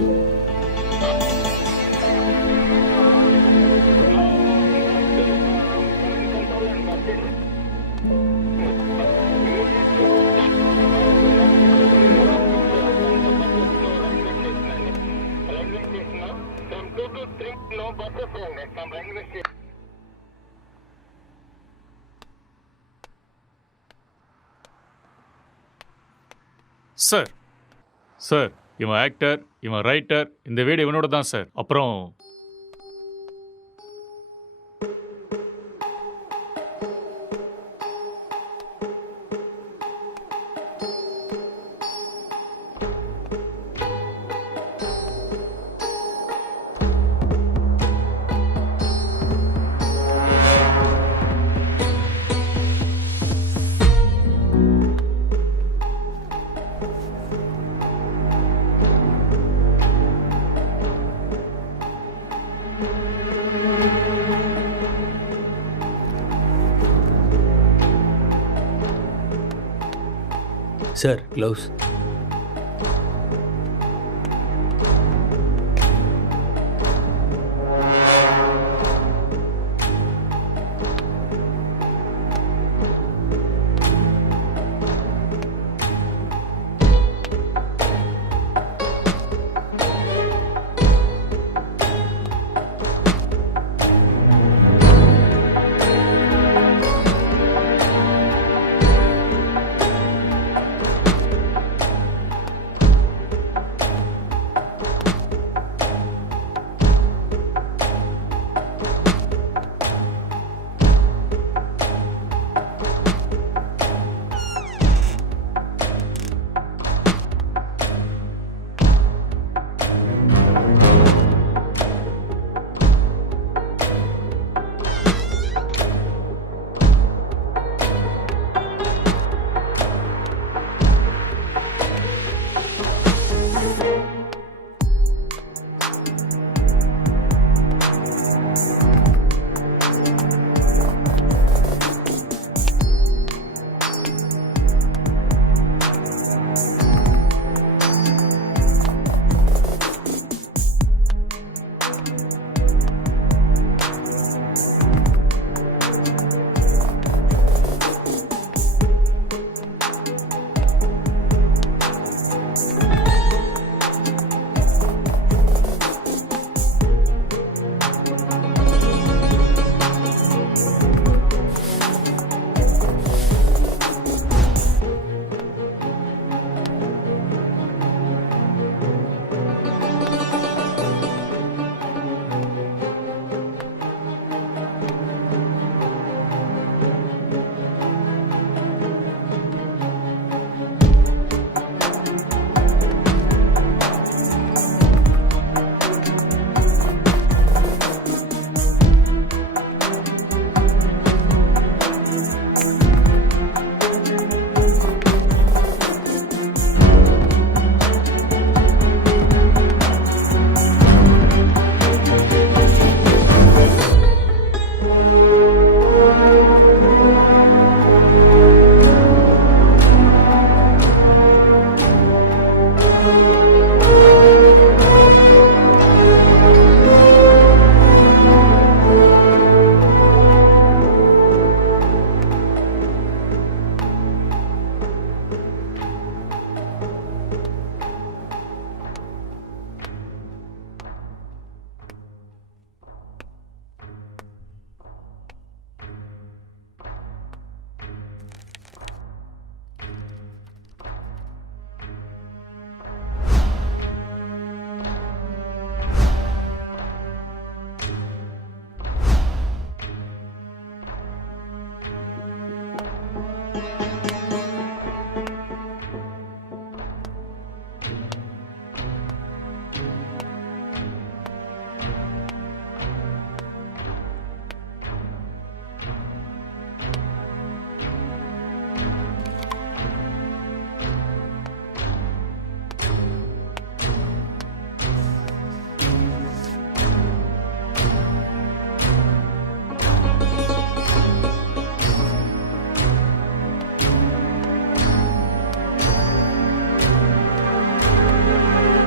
Sir sir இவன் actor, இவன் writer, இந்த வீடு இவனோட தான் சார். அப்புறம் சார் க்ளவுஸ்.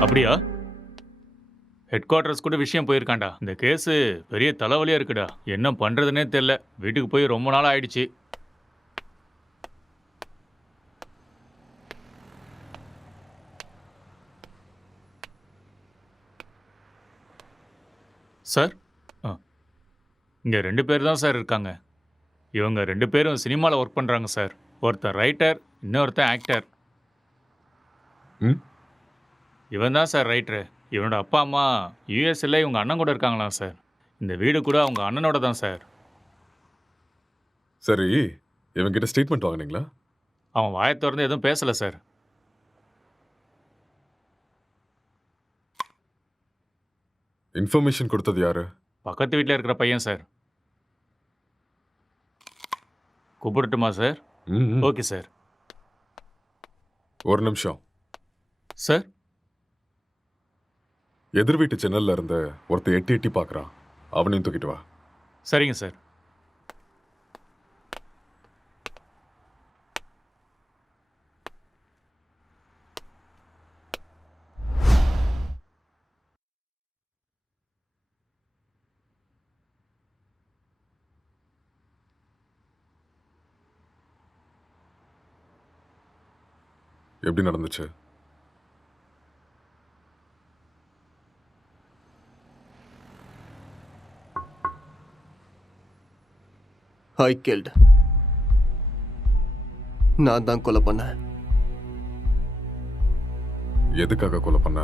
அப்படியா? ஹெட் குவார்ட்டர்ஸ் கூட விஷயம் போயிருக்காண்டா. இந்த கேஸு பெரிய தலைவலியா இருக்குடா. என்ன பண்றதுனே தெரியல. வீட்டுக்கு போய் ரொம்ப நாள் ஆயிடுச்சு. சார், இங்க 2 பேர் தான் சார் இருக்காங்க. இவங்க 2 பேரும் சினிமாவில் ஒர்க் பண்றாங்க சார். ஒருத்தன் ரைட்டர், இன்னொருத்தன் ஆக்டர். ம் இவன் தான் சார் ரைட்டரு. இவனோட அப்பா அம்மா யூஎஸ்ல இவங்க அண்ணன் கூட இருக்காங்களாம் சார். இந்த வீடு கூட அவங்க அண்ணனோட தான் சார். சரி, இவங்கிட்ட ஸ்டேட்மெண்ட் வாங்குனீங்களா? அவன் வாயை திறந்து எதுவும் பேசல சார். இன்ஃபர்மேஷன் கொடுத்தது யாரு? பக்கத்து வீட்டில் இருக்கிற பையன் சார். கூப்பிடட்டுமா சார்? ம், ம். Okay sir. ஒரு நிமிஷம். சார், எதிர் வீட்டு ஜன்னல்ல இருந்து ஒருத்தன் எட்டி எட்டி பார்க்கறான். அவனையும் தூக்கிட்டு வா. சரிங்க சார். எப்படி நடந்துச்சு? ஐ கில்ட். நான் தான் கொலை பண்ணேன். எதுக்காக கொலை பண்ண?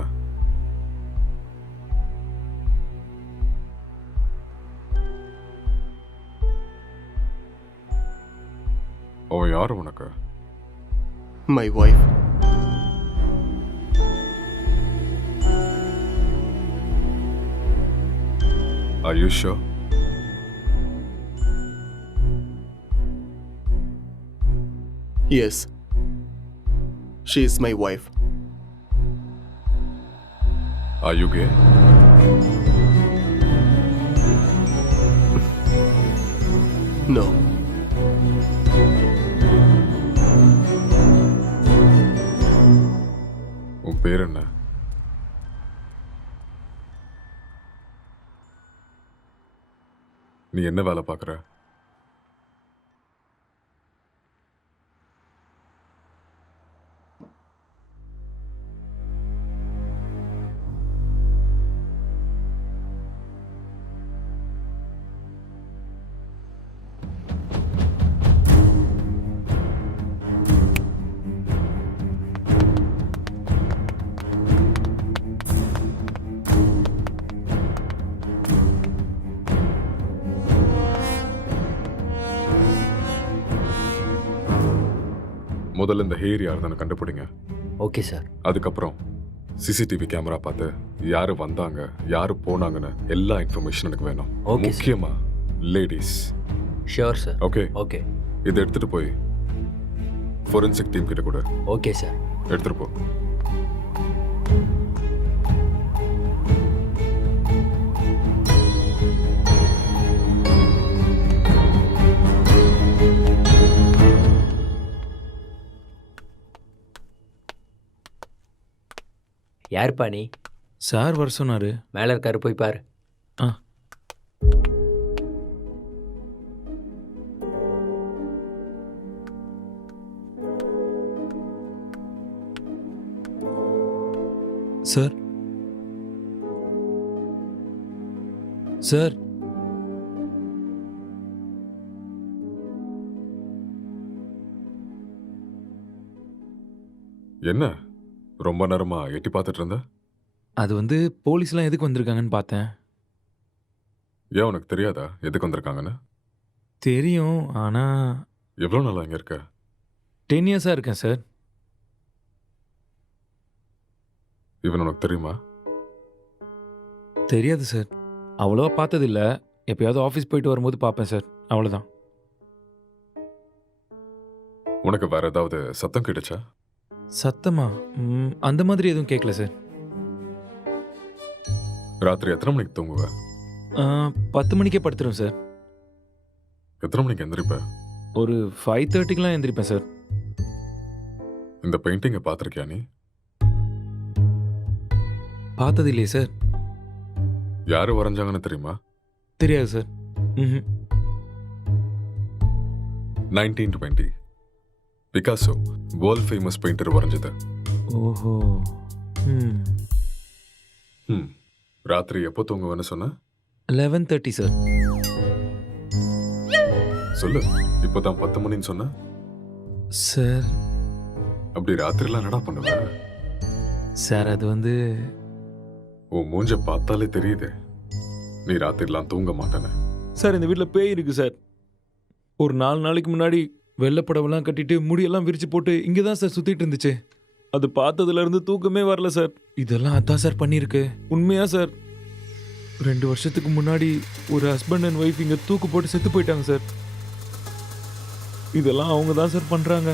அவன் யாரு உனக்கு? My wife. Are you sure? Yes. She is my wife. Are you gay? No. உன் பேர் என்ன? நீ என்ன வேலை பார்க்குற? முதல்ல இந்த ஹேர் யாருன்னு கண்டுபிடிங்க. Okay sir. அதுக்கப்புறம் சிசிடிவி கேமரா பார்த்து யாரு வந்தாங்க, யாரு போனாங்கன்னு எல்லா இன்ஃபர்மேஷன் எனக்கு வேணும். Okay, sir. முக்கியமா ladies. Sure sir. Okay, okay. இதை எடுத்துட்டு போய் ஃபோரன்சிக் டீம் கிட்ட கூட ஓகே சார். எடுத்துட்டு போ. யாருப்பா நீ? சார் வர சொன்னாரு. மேலே இருக்காரு, போய் பாரு. ஆ. சார், சார், என்ன ரொம்ப நேரமா எட்டி பார்த்துட்டு இருந்த? அது வந்து போலீஸ்லாம் எதுக்கு வந்திருக்காங்கன்னு பார்த்தேன். ஏன் உனக்கு தெரியாதா எதுக்கு வந்திருக்காங்கன்னு? தெரியும், ஆனால் எவ்வளோ நாளா இங்க இருக்க? 10 இயர்ஸாக இருக்கேன் சார். இவன் உனக்கு தெரியுமா? தெரியாது சார். அவ்வளோவா பார்த்ததில்ல. எப்பயாவது ஆஃபீஸ் போயிட்டு வரும்போது பார்ப்பேன் சார், அவ்வளோதான். உனக்கு வேற ஏதாவது சத்தம் கேட்டுச்சா? சத்தமா? அந்த மாதிரி எதுவும் கேட்கல சார். ராத்திரி எத்தனை மணிக்கு தூங்குவ? 10 மணிக்கே படுத்துரும் சார். எத்தனை மணிக்கு எந்திரிப்ப? ஒரு 5:30க்கெலாம் எந்திரிப்பேன் சார். இந்த பெயிண்டிங்கை பார்த்துருக்கியா நீ? பார்த்தது இல்லையே சார். யாரு வரைஞ்சாங்கன்னு தெரியுமா? தெரியாது சார். ம். 1920 பிகாசோ வேர்ல்ட் ஃபேமஸ் பெயிண்டர் வரைஞ்சது. ஓஹோ. ம். ராத்திரி எப்போ தூங்குவேன்னு சொன்ன? 11:30 சார். சொல்லு. இப்போதான் 10 மணின்னு சொன்ன. சார் அப்படி ராத்திரிலாம் என்னடா பண்ணுவ? சார் அது வந்து உன் மூஞ்ச பார்த்தாலே தெரியுது நீ ராத்திரிலாம் தூங்க மாட்டேன்னு. சார் இந்த வீட்டில் பேய் இருக்கு சார். ஒரு 4 நாளைக்கு முன்னாடி வெள்ளைப்படவெல்லாம் கட்டிட்டு முடியெல்லாம் விரிச்சு போட்டு இங்கே தான் சார் சுற்றிட்டு இருந்துச்சு. அது பார்த்ததுலேருந்து தூக்கமே வரல சார். இதெல்லாம் அதான் சார் பண்ணியிருக்கு. உண்மையா சார். 2 வருஷத்துக்கு முன்னாடி ஒரு ஹஸ்பண்ட் அண்ட் ஒய்ஃப் இங்கே தூக்கு போட்டு செத்து போயிட்டாங்க சார். இதெல்லாம் அவங்க தான் சார் பண்ணுறாங்க.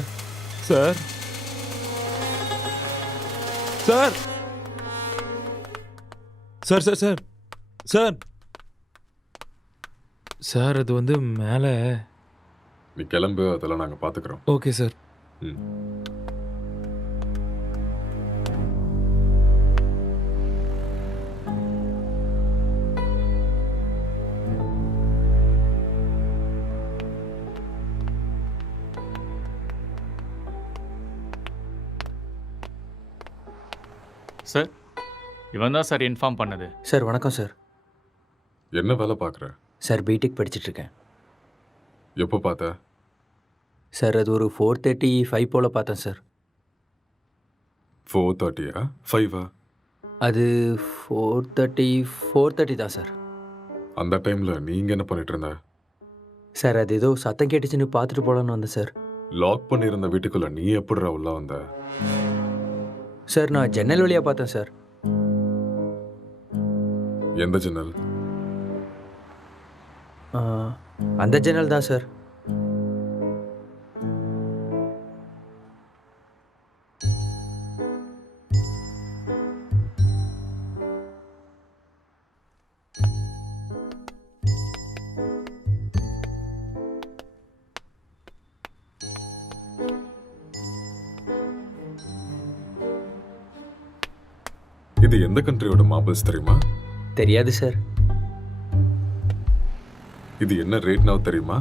Sir sir sir sir sir sir sir அது வந்து மேலே. நீ கிளம்பு, அதெல்லாம் நாங்கள் பார்த்துக்குறோம். Okay sir. ம். சார் இவன் தான் சார் இன்ஃபார்ம் பண்ணது. சார் வணக்கம் சார். என்ன வேலை பார்க்குற? சார் பிடெக் படிச்சிட்ருக்கேன். எப்போ பார்த்த? சார் அது ஒரு 4:35 போல் பார்த்தேன் சார். 4:30 5 அது 4:30 தான் சார். அந்த டைமில் நீங்க என்ன பண்ணிட்டு இருந்த? சார் அது ஏதோ சத்தம் கேட்டுச்சுன்னு பார்த்துட்டு போகலான்னு வந்தேன் சார். லாக் பண்ணியிருந்த வீட்டுக்குள்ள நீ எப்படிடா உள்ள வந்த? சார் நான் ஜன்னல் வழியாக பார்த்தேன் சார். எந்த ஜன்னல்? ஆ, அந்த ஜன்னல் தான் சார். இது எந்த கண்ட்ரியோட மார்பிள்ஸ் தெரியுமா? தெரியாது சார். இது என்ன ரேட்னா தெரியுமா?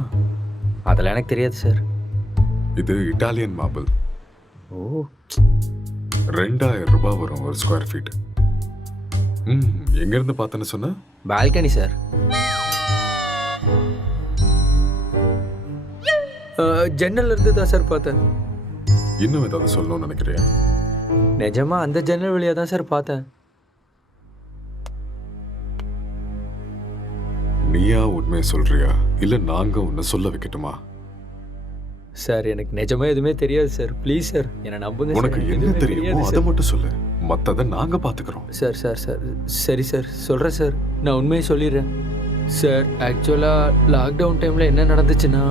அதெல்லாம் எனக்கு தெரியாது சார். இது இட்டாலியன் மார்பிள். ஓ 2000 ரூபாய் வரும் ஒரு ஸ்கொயர் ஃபீட். எங்கேருந்து பார்த்தேன்னு சொன்ன? Balcony sir. ஜன்னல் இருந்து தான் சார் பார்த்தேன். இன்னும் ஏதாவது சொல்லணும்னு நினைக்கிறியா? நிஜமா அந்த ஜன்னல் வழியாக தான் சார் பார்த்தேன். நீயா உண்மையை சொல்றியா இல்ல நாங்க உன்னை சொல்ல வைக்கட்டுமா? சார் எனக்கு நிஜமா எதுவுமே தெரியாது சார். ப்ளீஸ் சார் என்னை நம்புங்க சார். உனக்கு எனக்கு என்ன எதுவுமே தெரியுமோ தெரியாது அதை சார். மட்டும் சொல்லு, மத்ததை நாங்க பாத்துக்கிறோம். சார் சார் சார் சரி சார் சொல்கிறேன் சார். நான் உண்மையை சொல்லிடுறேன் சார். ஆக்சுவலாக லாக்டவுன் டைமில் என்ன நடந்துச்சுன்னா,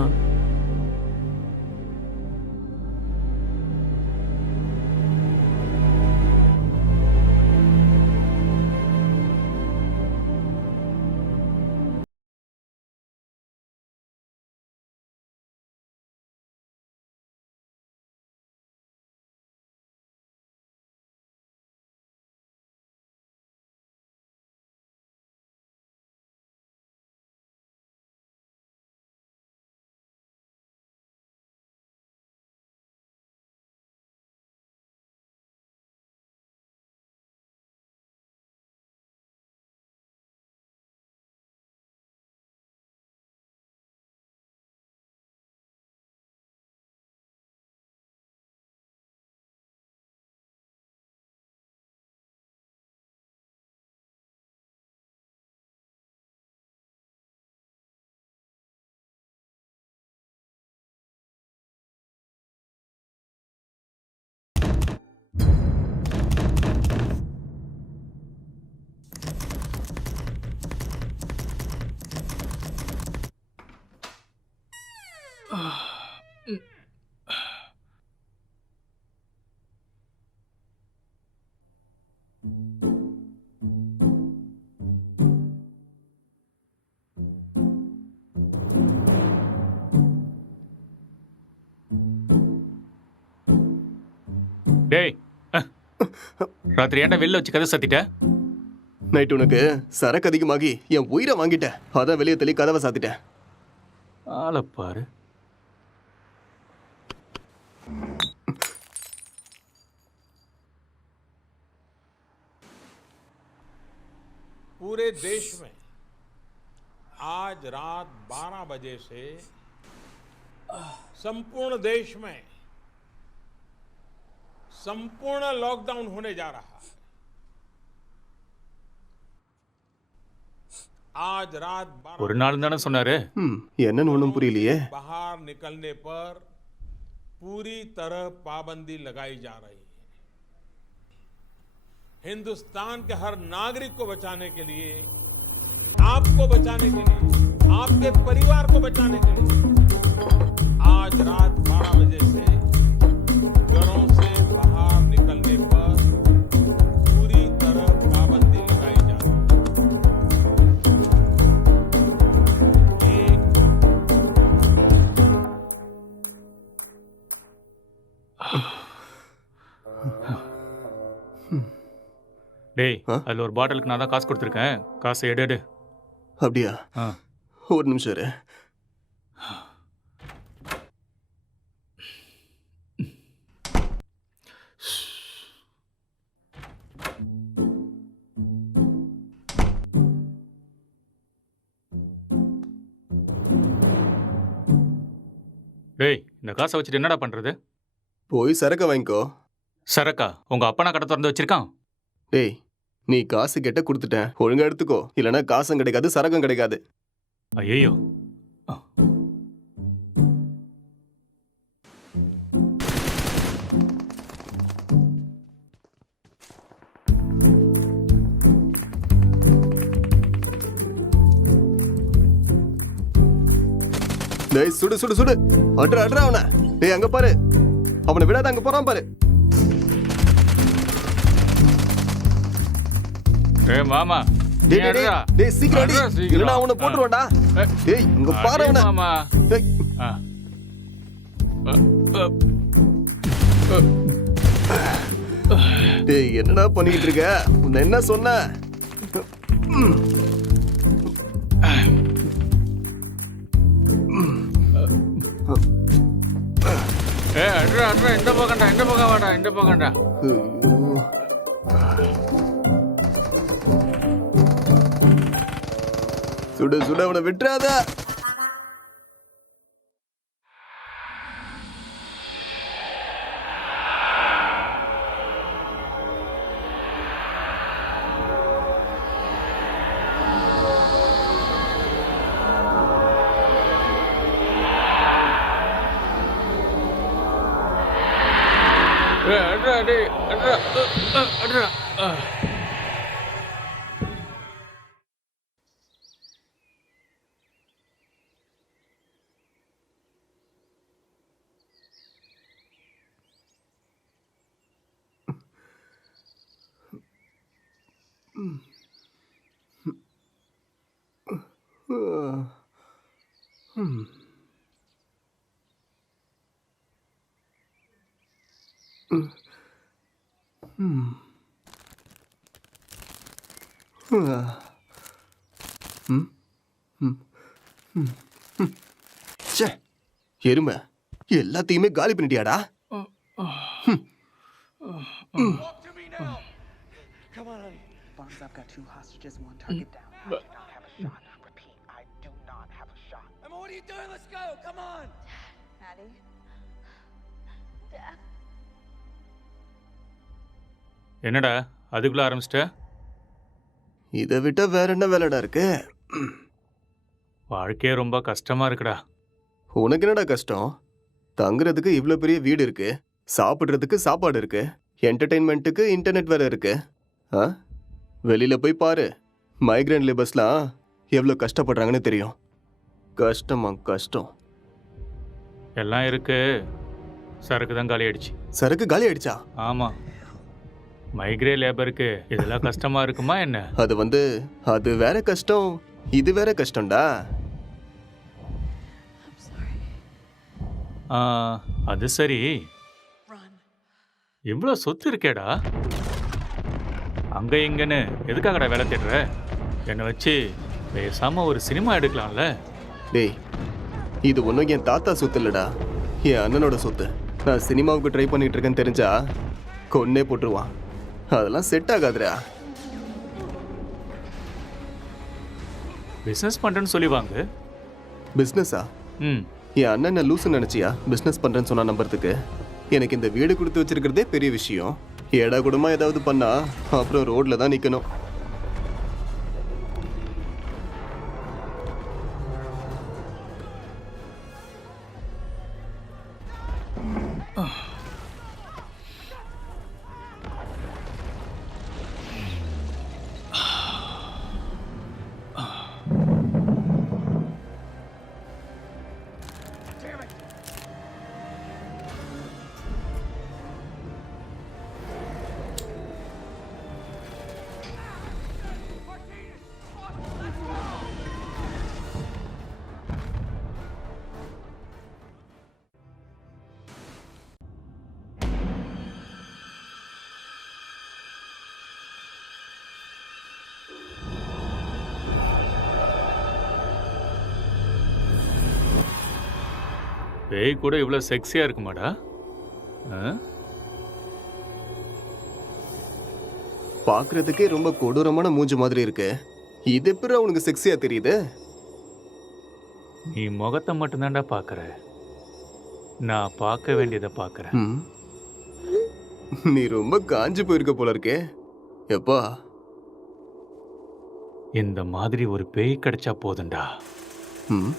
டேய் ராத்திரி ஏன்டா வெளில வச்சு கதை சத்திட்ட? நைட் உனக்கு சரக்கு அதிகமாகி என் உயிரை வாங்கிட்டேன். அதான் வெளியே தள்ளி கதவை சாத்திட்டேன். ஆளை பாரு. पूरे देश में आज रात 12 बजे से संपूर्ण देश में संपूर्ण लॉकडाउन होने जा रहा है। आज रात 12 ஒரு நாள் தானே சொன்னாரு. என்னன்னு ஒன்றும் புரியலையே. बाहर निकलने पर पूरी तरह पाबंदी लगाई जा रही है। हिंदुस्तान के हर नागरिक को बचाने के लिए, आपको बचाने के लिए, आपके परिवार को बचाने के लिए आज रात 12 बजे से घरों से बाहर निकलने पर पूरी तरह पाबंदी लगाई जा रही है। டேய், ஆ? அதில் ஒரு பாட்டிலுக்கு நான் தான் காசு கொடுத்துருக்கேன். காசை எடு. அப்படியா? ஆ. ஒரு நிமிஷம் இரு. டேய், இந்த காசை வச்சுட்டு என்னடா பண்றது? போய் சரக்கு வாங்கிக்கோ. சரக்கா? உங்க அப்பனா கடை திறந்து வச்சிருக்கான். டேய், நீ காசு கேட்ட கொடுத்துட்டேன். ஒழுங்கா எடுத்துக்கோ. இல்லைன்னா காசும் கிடைக்காது, சரக்கும் கிடைக்காது. ஐயோ. டேய், சுடு சுடு சுடு. அட்ரா அட்ரா அவனை. டேய், அங்க பாரு. அவனை விடாத, அங்க போறான் பாரு. டேய் மாமா, டேய் டேய், டேய், டேய் சீக்கிரம் அடி. அட்ரா, சீக்கிரம். இல்லைன்னா அவனை போட்டுருவான்டா. டேய், இங்க பாரு அவனை. மாமா. டேய், ஆ. டேய், என்னடா பண்ணிட்டு இருக்க? உன்னை என்ன சொன்ன? அட்ரா, இந்த பக்கம்டா, இந்த பக்கம் வாடா, இந்த பக்கம்டா. ஐயோ. சுடு சுடு, அவனை விட்டுறாத. அட்ரா, டேய், அட்ரா. ச்சே, எருமை எல்லாத்தையுமே காலி பண்ணிட்டியாடா? Bonds, I've got 2 hostages, 1 target down. I do not have a shot. Repeat, I do not have a shot. Emma, what are you doing? Let's go. Come on. Maddie. Dad. என்னடா அதுக்குள்ள ஆரம்பிச்சிட்ட? இதை விட்டா வேற என்ன வேலைடா இருக்கு? வாழ்க்கையே ரொம்ப கஷ்டமா இருக்குடா. உனக்கு என்னடா கஷ்டம்? தங்குறதுக்கு இவ்வளோ பெரிய வீடு இருக்கு, சாப்பிட்றதுக்கு சாப்பாடு இருக்கு, என்டர்டெயின்மெண்ட்டுக்கு இன்டர்நெட் வேற இருக்கு. ஆ, வெளியில போய் பாரு. மைக்ரேன் லேபர்ஸ்லாம் எவ்வளோ கஷ்டப்படுறாங்கன்னு தெரியும். கஷ்டமா கஷ்டம். எல்லாம் இருக்கு, சரக்கு தான் காலி ஆயிடுச்சு. சரக்கு காலி ஆயிடுச்சா? ஆமா, மைக்ரே லேபருக்கு இதெல்லாம் கஷ்டமா இருக்குமா என்ன? அது வேற கஷ்டம், இது வேற கஷ்டம்டா. I'm sorry. அது சரி, Run. இவ்வளோ சொத்து இருக்கேடா, அங்கே இங்கன்னு எதுக்காகடா வேலை தேடுற? என்னை வச்சு பேசாமல் ஒரு சினிமா எடுக்கலாம்ல? டேய், இது ஒன்றும் என் தாத்தா சொத்து இல்லடா, என் அண்ணனோட சொத்து. நான் சினிமாவுக்கு ட்ரை பண்ணிட்டு இருக்கேன்னு தெரிஞ்சா கொன்னே போட்டுருவான். அதெல்லாம் செட் ஆகாதுடா. பிஸ்னஸ் பண்ணுறேன்னு சொல்லி வாங்க. பிஸ்னஸா? ம். என் அண்ணன் என்ன லூசுன்னு நினச்சியா பிஸ்னஸ் பண்ணுறேன்னு சொன்னா நம்புறதுக்கு? எனக்கு இந்த வீடு கொடுத்து வச்சிருக்கிறதே பெரிய விஷயம். ஏடா கூடமா ஏதாவது பண்ணா அப்புறம் ரோட்ல தான் நிற்கணும். பேய் கூட இவ்வளோ செக்ஸியாக இருக்குமாடா? பார்க்கறதுக்கே ரொம்ப கொடூரமான மூஞ்சி மாதிரி இருக்கு. இது எப்படி உனக்கு செக்ஸியா தெரியுது? நீ முகத்தை மட்டும்தான்டா பார்க்குற, நான் பார்க்க வேண்டியதை பார்க்குறேன். ம். நீ ரொம்ப காஞ்சு போயிருக்க போல இருக்கே. எப்பா? இந்த மாதிரி ஒரு பேய் கிடைச்சா போதும்டா. ம்.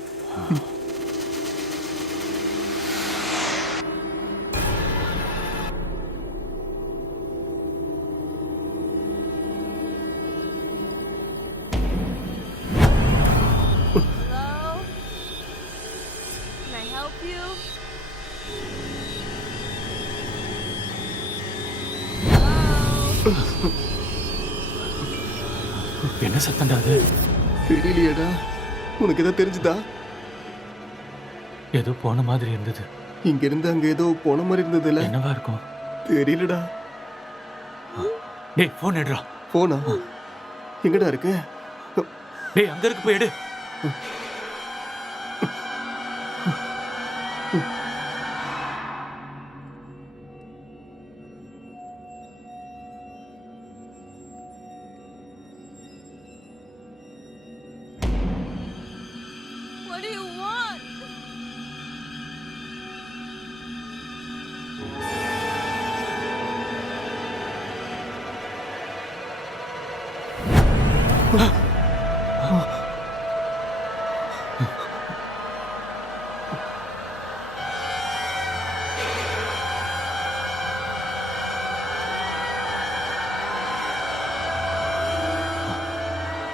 Hello? Can I help you? Hello? என்ன சத்தம்டா அது? தெரியலையேடா. உனக்கு ஏதோ தெரிஞ்சுதா? ஏதோ போன மாதிரி இருந்தது. இங்க இருந்து அங்க ஏதோ போன மாதிரி இருந்ததுல. என்னவா இருக்கும்? தெரியலடா. டேய், ஃபோன் எடுறா. போனா எங்கடா இருக்கு? டேய், அங்க இருக்கு, போய் எடு. What do you want?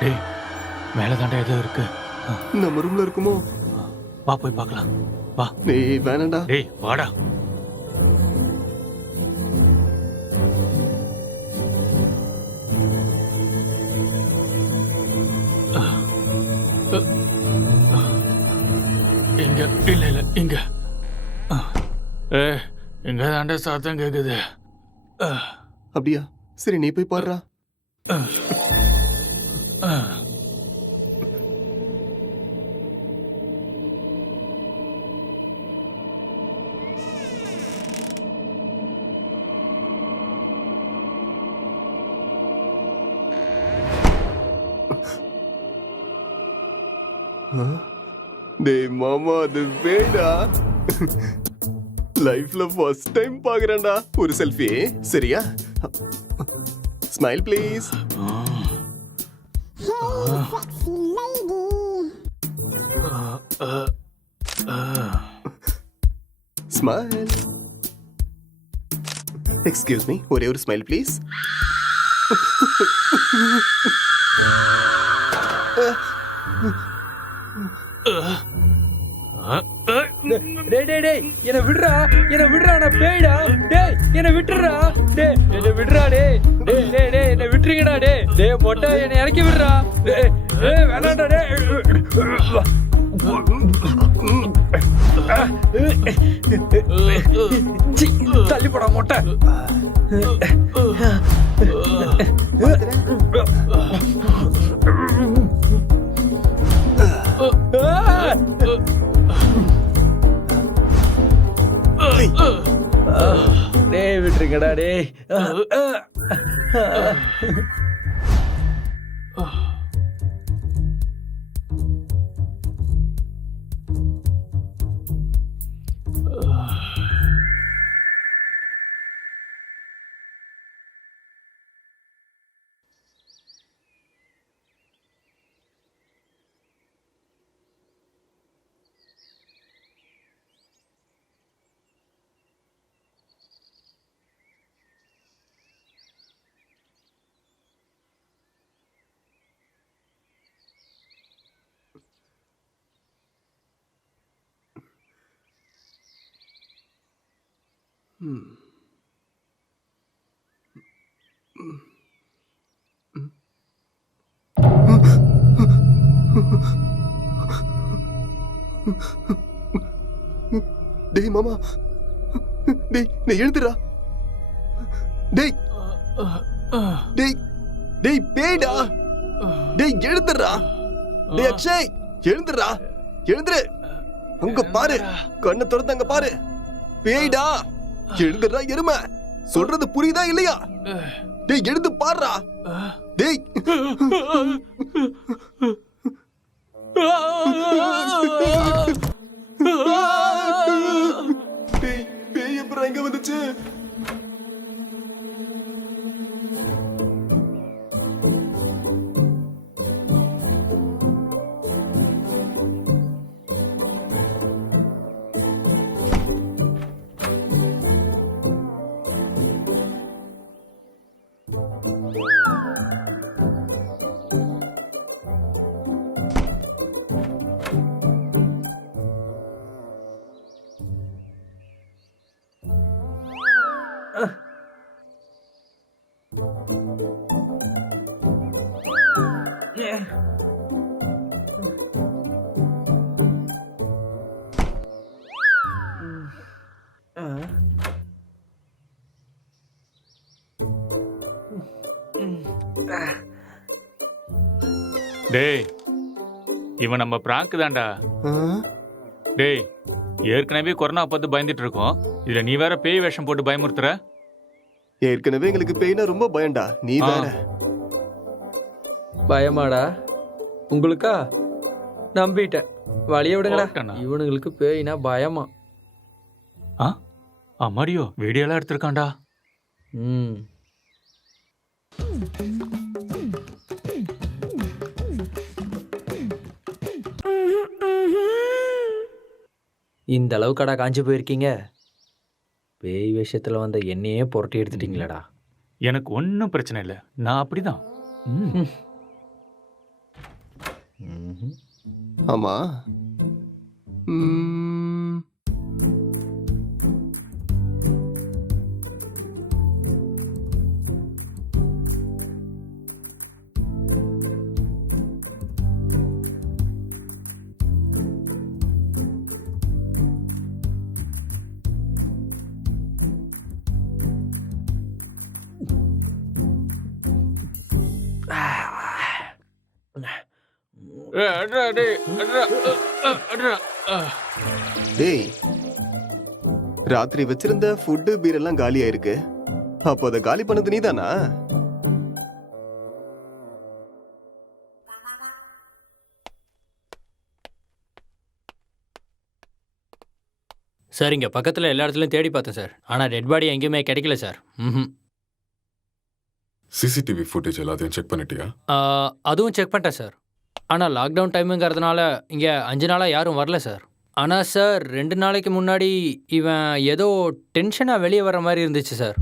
டேய், மேலே தாண்டா ஏதோ இருக்கு. நம்ம ரூம்ல இருக்குமோ? வா, போய் பார்க்கலாம். வா. டேய், வேணாம்டா. டேய், வாடா. இங்க இல்ல இல்ல இங்க. இங்க தாண்டா சத்தம் கேக்குது. அப்படியா? சரி, நீ போய் பாருடா. டேய் மாமா, அது வேடா. லைஃப்ல ஃபர்ஸ்ட் டைம் பாக்குறேன்டா. ஒரு செல்ஃபி சரியா? Smile please. Smile. Excuse me, ஒரே ஒரு ஸ்மைல் ப்ளீஸ். டேய் டேய் டேய், என்ன விடுறா, என்ன விடுறா, நான் பேய்டா. டேய், என்ன விட்டுறா. டேய், என்ன விடுறா. டேய் டேய் டேய் டேய், என்ன விட்டுறீங்கடா. டேய் டேய் மொட்டை, என்ன இறக்கி விடுறா. டேய் டேய், வேணாம்டா. டேய் சீ, தள்ளி போடா மொட்டை. டேய் விட்டுருங்கடா டேய். டேய் மாமா, டேய் நீ எழுந்துடா. டேய் டேய் டேய் பேய்டா. டேய் எழுந்துடா. டேய் அக்ஷய் எழுந்துடா. எழுந்துரு. அங்க பாரு, கண்ணை திறந்து அங்க பாரு. பேய்டா. எழுந்துடா எருமை. சொல்றது புரியுதா இல்லையா? டேய் எழுந்து பாருடா. டேய் டேய் பேய் எப்பறம் எங்க வந்துச்சு? டேய் இவன் நம்ம பிராங்க் தான்டா. டேய் ஏற்கனவே கொரோனா பார்த்து பயந்துட்டு இருக்கோம். இதுல நீ வேற பேய் வேஷம் போட்டு பயமுறுத்துற. ஏற்கனவே எங்களுக்கு பேய்னா ரொம்ப பயம்டா. நீ வேற. பயமாடா உங்களுக்கா? நம்பிட்டேன். வழிய விடுங்கடா. போட்டேனா? இவனுங்களுக்கு பேய்னா பயமா? அம்மாடியோ வீடியோலாம் எடுத்திருக்கான்டா. ம். இந்த அளவுக்கடா காஞ்சி போயிருக்கீங்க? பேய் விஷயத்துல வந்த என்னையே புரட்டி எடுத்துட்டீங்களடா. எனக்கு ஒன்றும் பிரச்சனை இல்லை, நான் அப்படிதான். ஆமா. டேய் ராத்திரி வச்சிருந்த ஃபுட்டு பீர் எல்லாம் காலி ஆயிருக்கு. அப்போ அதை காலி பண்ணது நீதானா? சார் இங்கே பக்கத்தில் எல்லா இடத்துலையும் தேடி பார்த்தேன் சார். ஆனால் டெட் பாடி எங்கேயுமே கிடைக்கல சார். சிசிடிவி ஃபுட்டேஜ் எல்லாத்தையும் செக் பண்ணிட்டியா? அதுவும் செக் பண்ணிட்டேன் சார். ஆனால் லாக்டவுன் டைமுங்கிறதுனால இங்கே 5 நாளாக யாரும் வரல சார். ஆனால் சார் 2 நாளைக்கு முன்னாடி இவன் ஏதோ டென்ஷனாக வெளியே வர மாதிரி இருந்துச்சு சார்.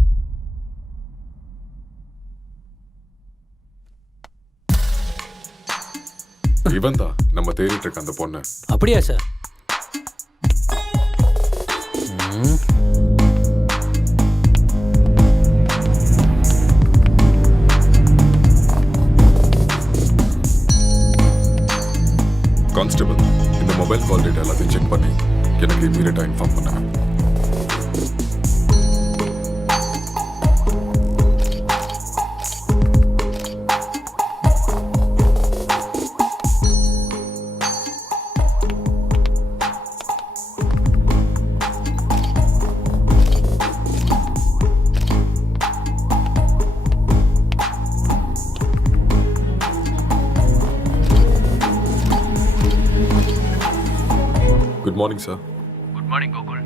இவன் தான் நம்ம தேடிட்டு இருக்க அந்த பொண்ணு. அப்படியா சார்? கான்ஸ்டபிள், இந்த மொபைல் கால் டேட்டா எல்லாத்தையும் செக் பண்ணி எனக்கு இமீடியட்டாக இன்ஃபார்ம் பண்ணுங்க. Good morning sir. Good morning Gokul.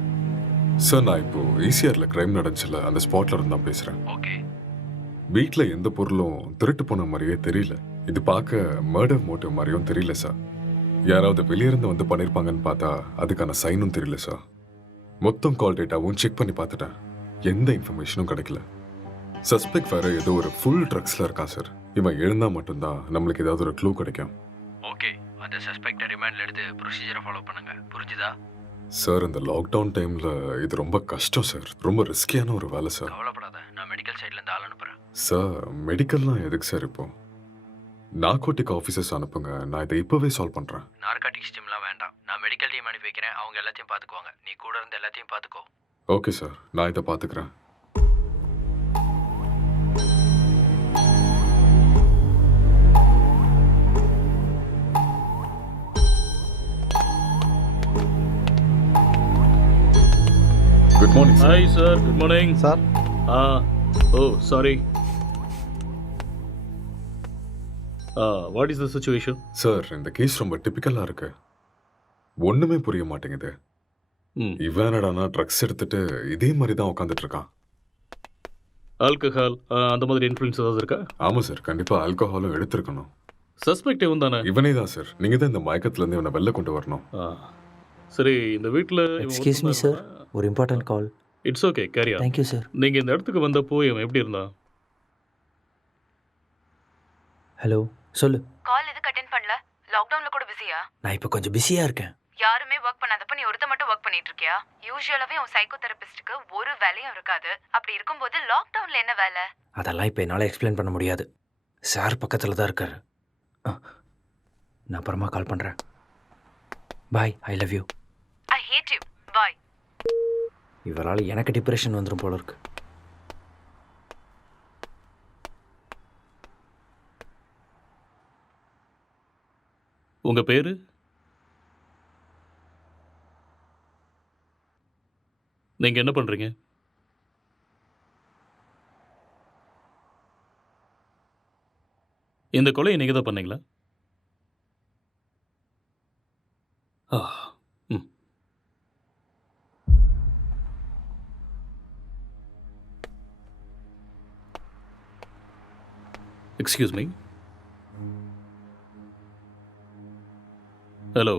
Sir, நான் இப்போ ஈசிஆரில் கிரைம் நடந்துச்சுல, அந்த ஸ்பாட்ல இருந்து தான் பேசுகிறேன். ஓகே. வீட்டில் எந்த பொருளும் திருட்டு போன மாதிரியே தெரியல. இது பார்க்க மர்டர் மோட்டிவ் மாதிரியும் தெரியல சார். யாராவது வெளியிருந்து வந்து பண்ணியிருப்பாங்கன்னு பார்த்தா அதுக்கான சைனும் தெரியல சார். மொத்தம் கால் டேட்டாவும் செக் பண்ணி பார்த்துட்டேன். எந்த இன்ஃபர்மேஷனும் கிடைக்கல. சஸ்பெக்ட் வேற ஏதோ ஒரு ஃபுல் ட்ரக்ஸில் இருக்கான் சார். இவன் எழுந்தா மட்டும்தான் நம்மளுக்கு ஏதாவது ஒரு க்ளூ கிடைக்கும். ஓகே, அந்த சஸ்பெக்டை ரிமாண்ட்ல எடுத்து ப்ரொசீஜரை ஃபாலோ பண்ணுங்க. புரிஞ்சுதா? சார், இந்த லாக்டவுன் டைமில் இது ரொம்ப கஷ்டம் சார். ரொம்ப ரிஸ்கியான ஒரு வேலை சார். கவலைப்படாத, நான் மெடிக்கல் சைட்லேருந்து ஆள் அனுப்புகிறேன். சார், மெடிக்கல்லாம் எதுக்கு சார் இப்போ? நார்கோட்டிக் ஆஃபீஸர்ஸ் அனுப்புங்க, நான் இதை இப்போவே சால்வ் பண்ணுறேன். நார்காட்டிக்ஸ் டீம்லாம் வேண்டாம், நான் மெடிக்கல் டீம் அனுப்பி வைக்கிறேன். அவங்க எல்லாத்தையும் பார்த்துக்குவாங்க. நீ கூட இருந்து எல்லாத்தையும் பார்த்துக்கோ. ஓகே சார், நான் இதை பார்த்துக்கிறேன். Good morning sir. Hi sir, good morning sir. Sorry. What is the situation? Sir, இந்த கேஸ் ரொம்ப டிப்பிக்கலாக இருக்கு. ஒன்றுமே புரிய மாட்டேங்குது. இவன் என்னடானா ட்ரக்ஸ் எடுத்துட்டு இதே மாதிரி தான் உட்காந்துட்டு இருக்கான். ஆல்கஹால் அந்த மாதிரி இன்ஃப்ளூயன்ஸ் ஏதாவது இருக்கா? ஆமாம் சார், கண்டிப்பாக ஆல்கஹாலும் எடுத்திருக்கணும். சஸ்பெக்ட் இவன் தானே? இவனே தான் சார். நீங்கள் தான் இந்த மயக்கத்துலேருந்து இவனை வெளில கொண்டு வரணும். சரி, இந்த வீட்டில் எக்ஸ்கியூஸ் மீ சார், ஒரு இம்பார்ட்டன்ட் கால். இட்ஸ் ஓகே, கேரியா. Thank you sir. நீங்கள் இந்த இடத்துக்கு வந்தப்போ இவன் எப்படி இருந்தான்? ஹலோ, சொல்லு. கால் எதுக்கு அட்டென்ட் பண்ணல? லாக்டவுன்ல கூட பிஸியா? நான் இப்போ கொஞ்சம் பிஸியாக இருக்கேன். யாருமே ஒர்க் பண்ணாதப்ப நீ ஒருத்த மட்டும் ஒர்க் பண்ணிட்டு இருக்கியா? யூசுவலாவே உன் சைக்கோ தெரபிஸ்டுக்கு ஒரு வேலையும் இருக்காது. அப்படி இருக்கும்போது லாக்டவுன்ல என்ன வேலை? அதெல்லாம் இப்போ என்னால் எக்ஸ்பிளைன் பண்ண முடியாது. சார் பக்கத்தில் தான் இருக்காரு. நான் அப்புறமா கால் பண்ணுறேன். Bye, I love you. I hate you. Bye. இவரால் எனக்கு டிப்ரெஷன் வந்துடும் போல இருக்கு. உங்கள் பேர்? நீங்கள் என்ன பண்ணுறீங்க? இந்த கொலையை நீங்கள் தான் பண்ணீங்களா? Excuse me. ஹலோ.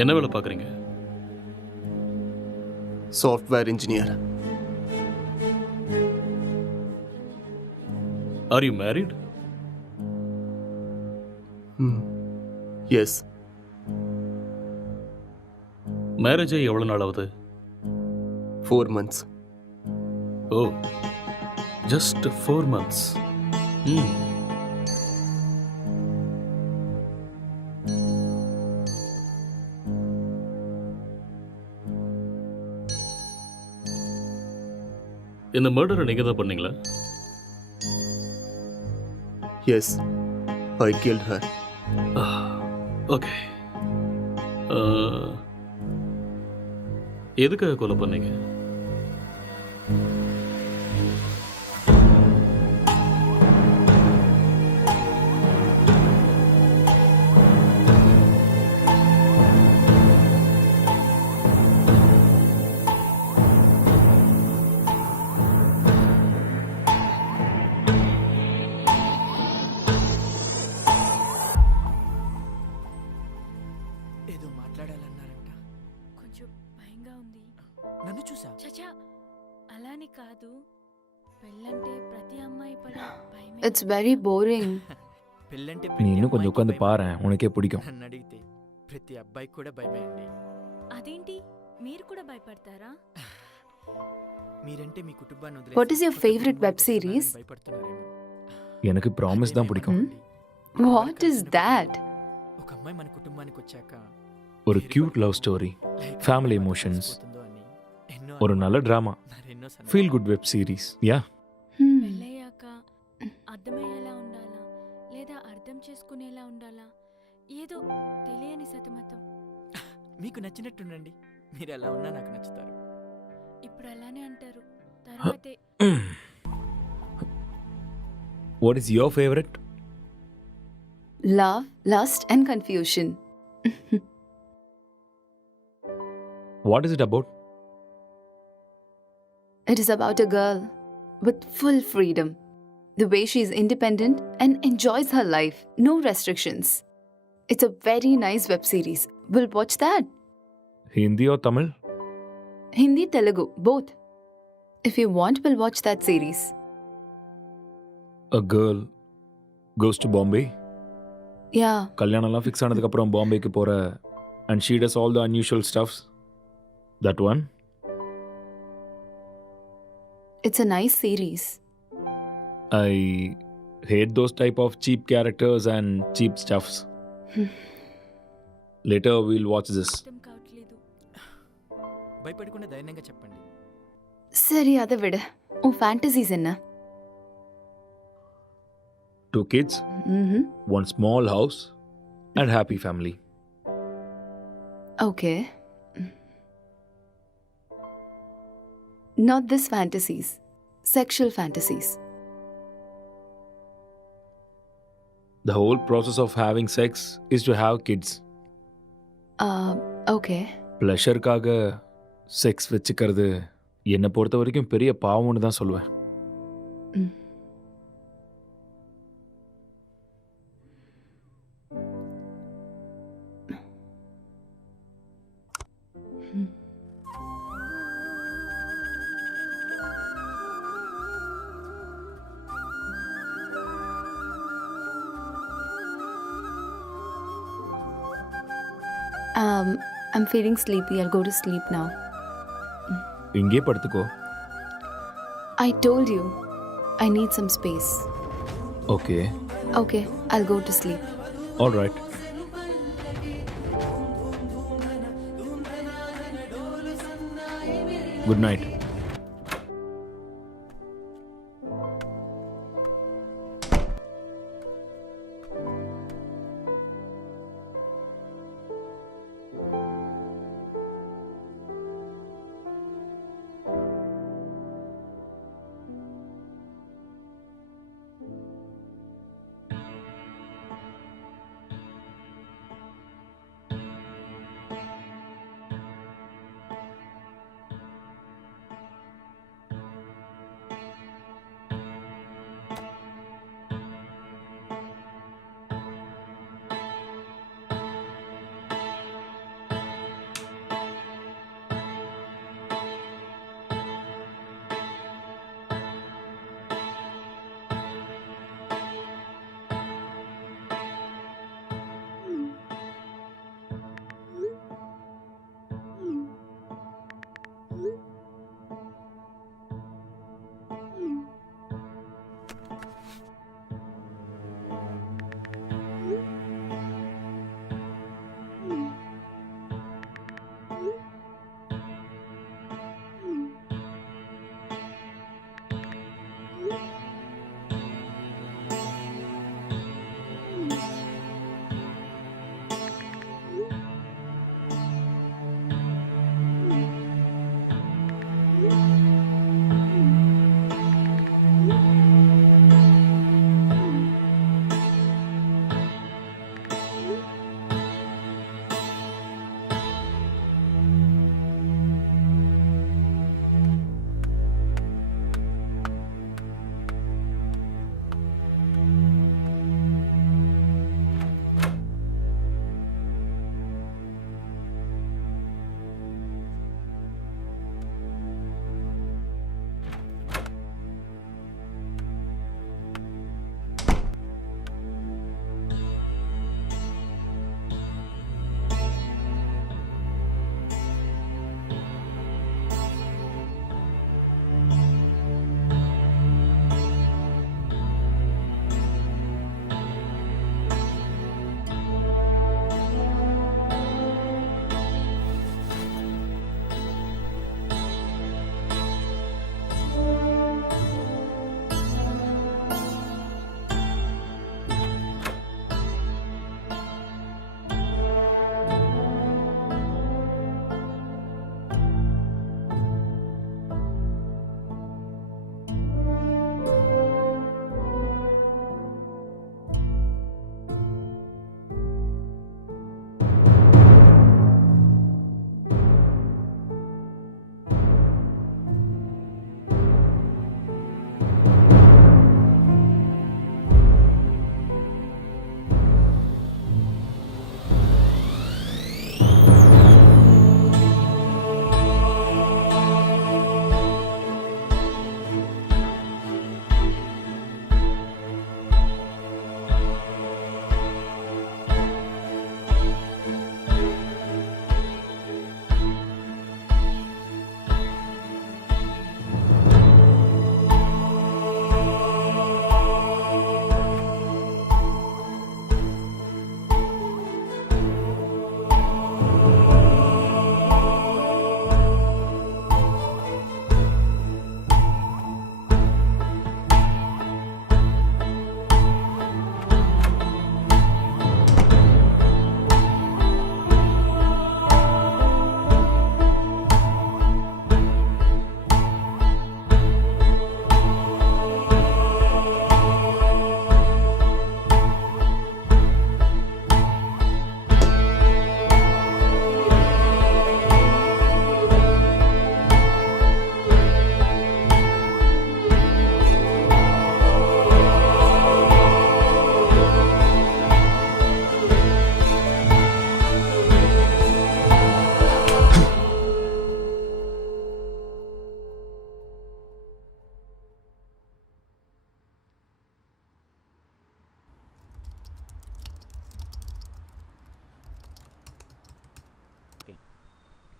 என்ன வேலை பார்க்குறீங்க? Software engineer. Are you married? Yes. Marriage ஆகி எவ்வளோ நாள் ஆகுது? 4 months. ஓ, ஜஸ்ட் 4 months. இந்த மர்டரை நீங்கள் தான் பண்ணீங்களா? எஸ், ஐ killed her. ஓகே. எதுக்காக கொலை பண்ணீங்க? నన్ను చూసా. చచా అలాని కాదు, పెళ్ళంటే ప్రతి అమ్మాయి పడే భయమే. It's very boring. పెళ్ళంటే நீ இன்னும் கொஞ்சம் உட்காந்து பாரு, உனக்கே பிடிக்கும். నన్ను అడిగితే ప్రతి అబ్బాయికి కూడా భయమే అండి. అదేంటి మీరు కూడా భయపడతారా? మీరంటే మీ కుటుంబాన్ని వదిలేసి What is your favorite web series? భయపడుతున్నారేమో. எனக்கு ப்ராமிஸ் தான் பிடிக்கும். What is that? ఒక అమ్మాయి మన కుటుంబానికి వచ్చాక ஒரு cute love story, family emotions, పోతుందో అని ఎన్నో ஒரு நல்ல డ్రామా, మరెన్నో సందేహాలు. Feel good web series. Yeah పెళ్ళయ్యాక అర్థమయ్యేలా ఉండాలా లేదా అర్థం చేసుకునేలా ఉండాలా, ఏదో తెలియని సతమతం. మీకు నచ్చినట్టుండండి. మీరు ఎలా ఉన్నా నాకు నచ్చుతారు. ఇప్పుడు అలానే అంటారు, తర్వాతే what is your favourite? Love, lust, and confusion. What is it about? It is about a girl with full freedom. The way she is independent and enjoys her life. No restrictions. It's a very nice web series. We'll watch that. Hindi or Tamil? Hindi, Telugu, both. If you want, we'll watch that series. A girl goes to Bombay. Yeah, கல்யாணம்லாம் fix ஆனதுக்கப்புறம் பாம்பேக்கு போகிற and she does all the unusual stuffs. That one? it's a nice series. I hate those type of cheap characters and cheap stuffs. Later we'll watch this. అర్థం కావట్లేదు. భయపడకుండా ధైర్యంగా చెప్పండి. சரி அதை விடு. உன் ஃபேண்டசிஸ் என்ன? 2 kids, Mm-hmm. 1 small house and happy family. Okay. Not this fantasies. Sexual fantasies. The whole process of having sex is to have kids. Okay. ப்ளஷருக்காக செக்ஸ் வச்சுக்கிறது என்னை பொறுத்த வரைக்கும் பெரிய பாவம்னு தான் சொல்லுவேன். I'm feeling sleepy. I'll go to sleep now. இங்கே படுத்துக்கோ. I told you, I need some space. Okay. Okay, I'll go to sleep. All right. Good night.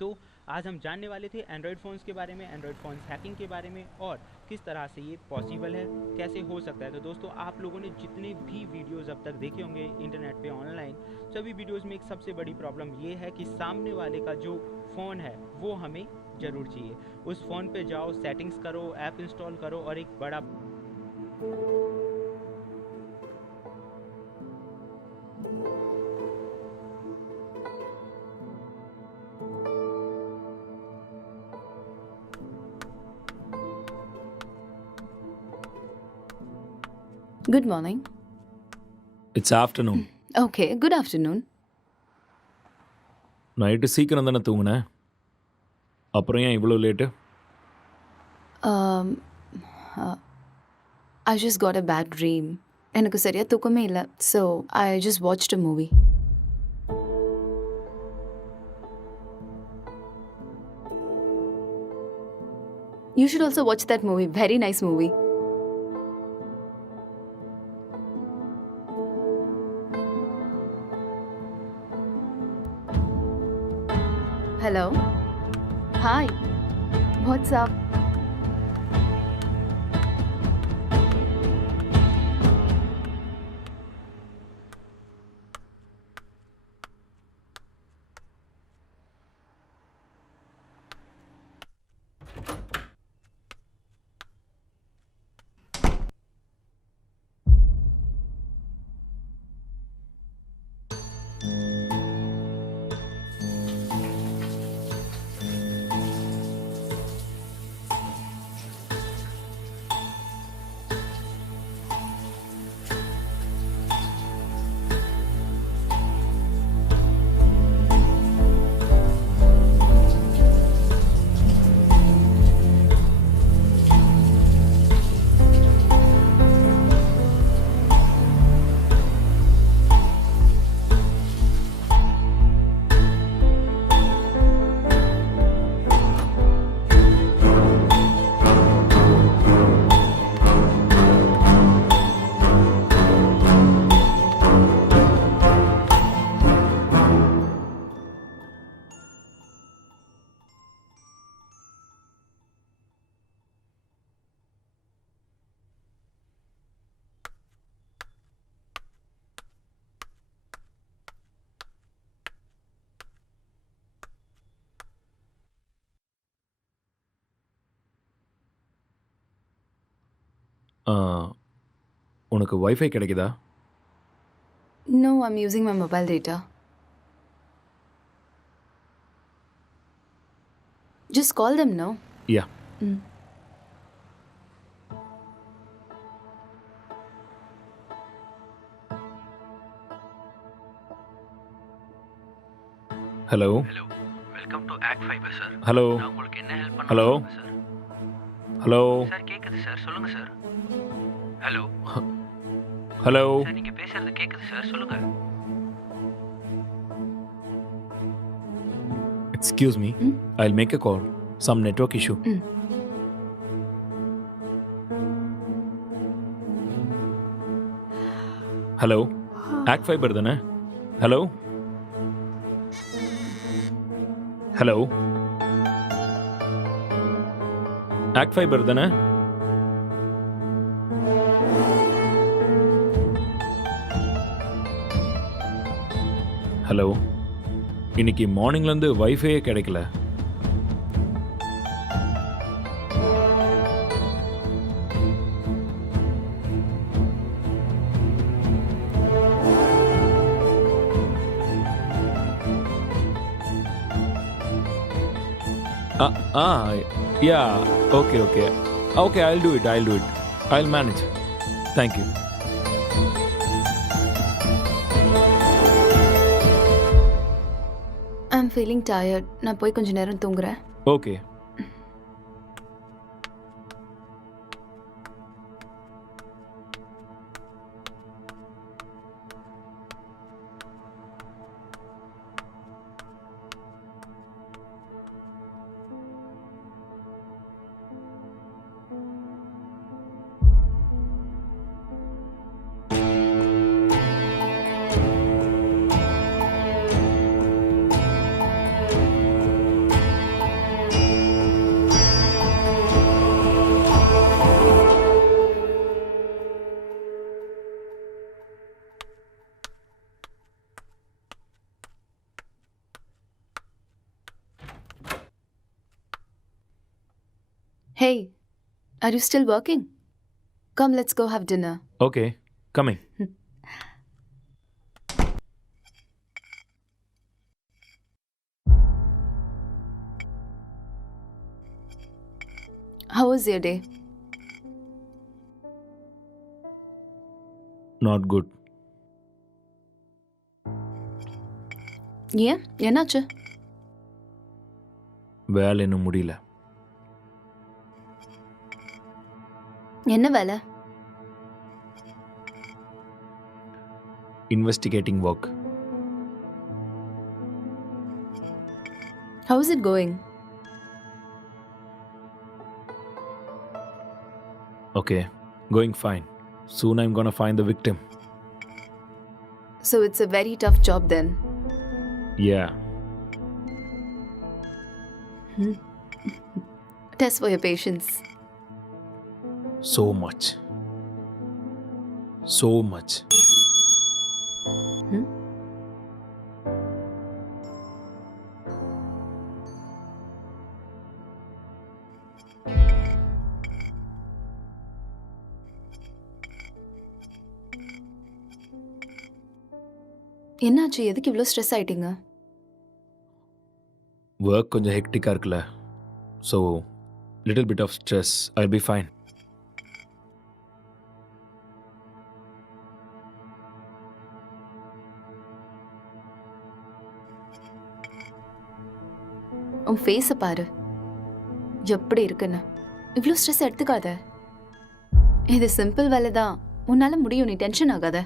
तो आज हम जानने वाले थे एंड्रॉयड फ़ोन्स के बारे में, एंड्रॉयड फ़ोन्स हैकिंग के बारे में और किस तरह से ये पॉसिबल है, कैसे हो सकता है। तो दोस्तों आप लोगों ने जितने भी वीडियोस अब तक देखे होंगे इंटरनेट पे ऑनलाइन, सभी वीडियोस में एक सबसे बड़ी प्रॉब्लम ये है कि सामने वाले का जो फ़ोन है वो हमें ज़रूर चाहिए। उस फ़ोन पे जाओ, सेटिंग्स करो, ऐप इंस्टॉल करो और एक बड़ा Good morning. It's afternoon. Okay, good afternoon. Night சீக்கிரம் தானே தூங்குனேன், அப்புறம் ஏன் இவ்வளோ late? Um, I just got a bad dream. எனக்கு சரியா தூக்கமே இல்லை. So, I just watched a movie. You should also watch that movie. Very nice movie. Hello. Hi. What's up? உனக்கு வைஃபை கிடைக்குதா? No, I'm using my mobile data. Just call them, no? Yeah. Mm. Hello. Welcome to ACT fibre sir. Hello. நான் உங்களுக்கு என்ன help பண்ண hello. முடியும் sir? Hello. Sir கேக்குது sir, சொல்லுங்க sir. Hello hello. Sir, நீங்க பேசுறது கேக்குது சார், சொல்லுங்க. Excuse me, I'll make a call. Some network issue. Mm. Hello, ACT fibre தானே? ஹலோ ஹலோ, ஆக்ட் ஃபைபர் தானே? ஹலோ, இன்னைக்கு மார்னிங்லேருந்து வைஃபையே கிடைக்கல. Yeah, okay. Okay, I'll do it. I'll manage. Thank you. I'm feeling tired. நான் போய் கொஞ்ச நேரம் தூங்குறேன். Okay. Hey, are you still working? Come, let's go have dinner. Okay coming. How was your day? Not good. ஏன் என்னாச்சு? வேலை இன்னும் முடியல. என்ன வேலை? Investigating work. How is it going? Okay, going fine. Soon I'm gonna find the victim. So it's a very tough job then. Yeah. Test for your patience. So much. So much. என்னாச்சு? எதுக்கு இவ்வளோ stress ஆயிட்டீங்க? Work கொஞ்சம் ஹெக்டிக்காக இருக்குல்ல, so little bit of stress. I be fine. உன் ஃபேஸை பாரு, எப்படி இருக்குன்னு. இவ்வளோ ஸ்ட்ரெஸ் எடுத்துக்காத. இது சிம்பிள் வேலை தான், உன்னால முடியும். நீ டென்ஷன் ஆகாத.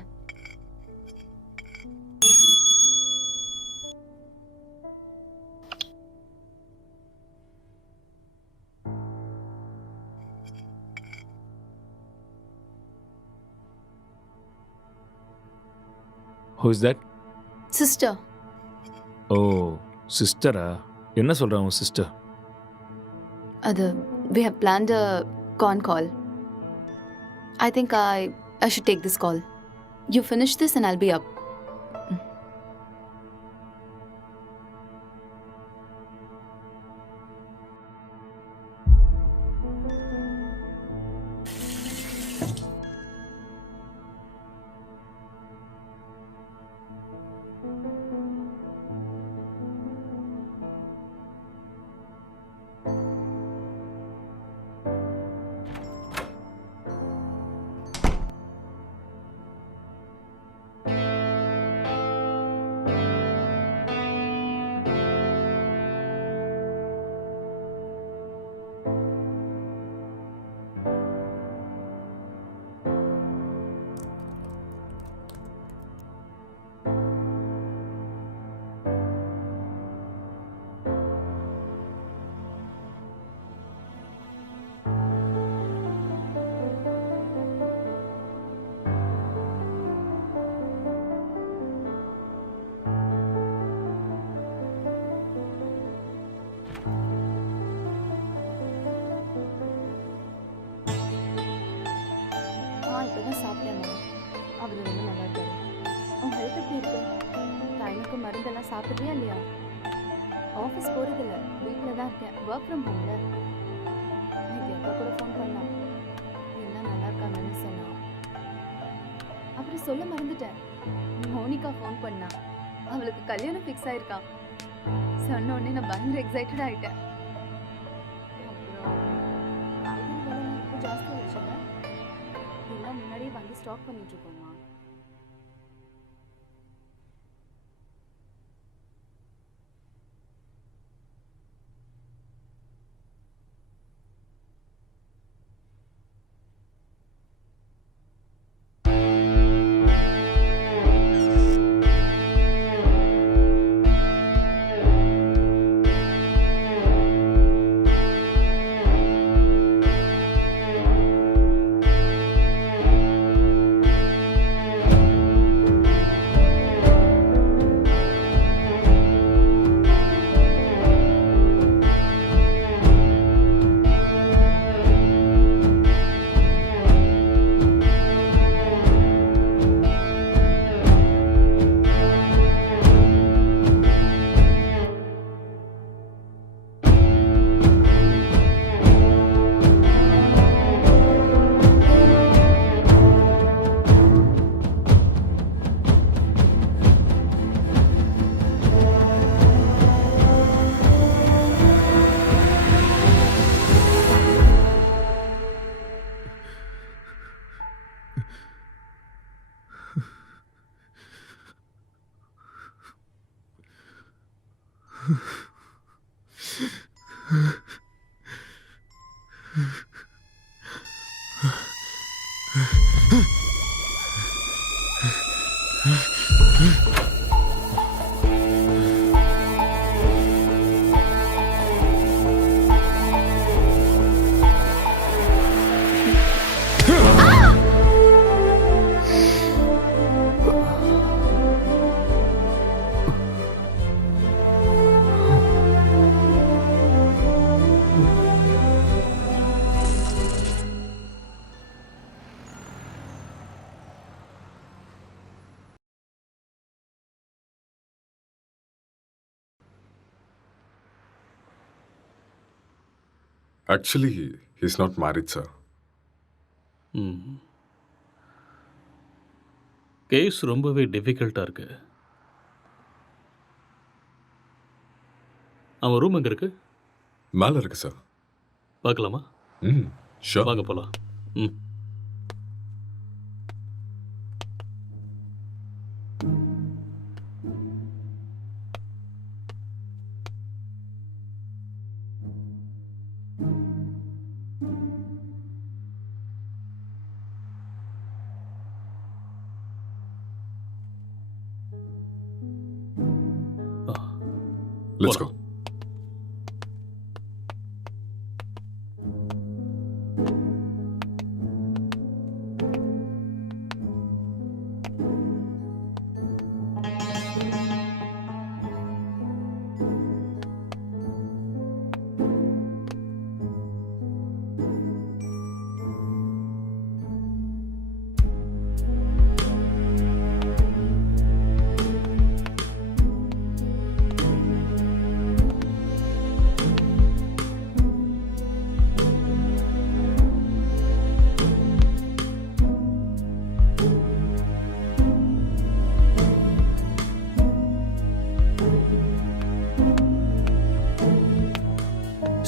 Who is that? சிஸ்டர். ஓ சிஸ்டரா? என்ன சொல்கிறா உன் சிஸ்டர்? அது we have planned a con call. I think I should take this call. You finish this and I'll be up. இப்பதான் சாப்பிட்டேம்மா. அவர் ரொம்ப நல்லா இருக்காரு. உன் ஹெல்த் எப்படி இருக்கு? டைமுக்கு மருந்தெல்லாம் சாப்பிட்றியா இல்லையா? ஆஃபீஸ் போகிறதில்ல, வீட்டில் தான் இருக்கேன். ஒர்க் ஃப்ரம் ஹோம்ல. இன்னைக்கு அக்கா கூட ஃபோன் பண்ணலாம். எல்லாம் நல்லா இருக்காங்கன்னு சொன்னான். அப்புறம் சொல்ல மறந்துட்டேன், மோனிகா ஃபோன் பண்ணா. அவளுக்கு கல்யாணம் ஃபிக்ஸ் ஆயிருக்கான். சொன்ன உடனே நான் பயங்கர எக்ஸைட்டட் ஆகிட்டேன். அப்புறம் காய்கறி விலை இப்போ ஜாஸ்தி ஆயிடுச்சுல்ல, எல்லாம் முன்னாடியே வாங்கி ஸ்டாக் பண்ணிட்டு இருக்கோமா. Actually, he's not married, sir. Case ரொம்பவே டிஃபிகல்ட்டாக இருக்கு. அவன் ரூம் எங்கே இருக்கு? மேல இருக்கு சார். பார்க்கலாமா? ஷூர். வாங்க போகலாம். Let's go.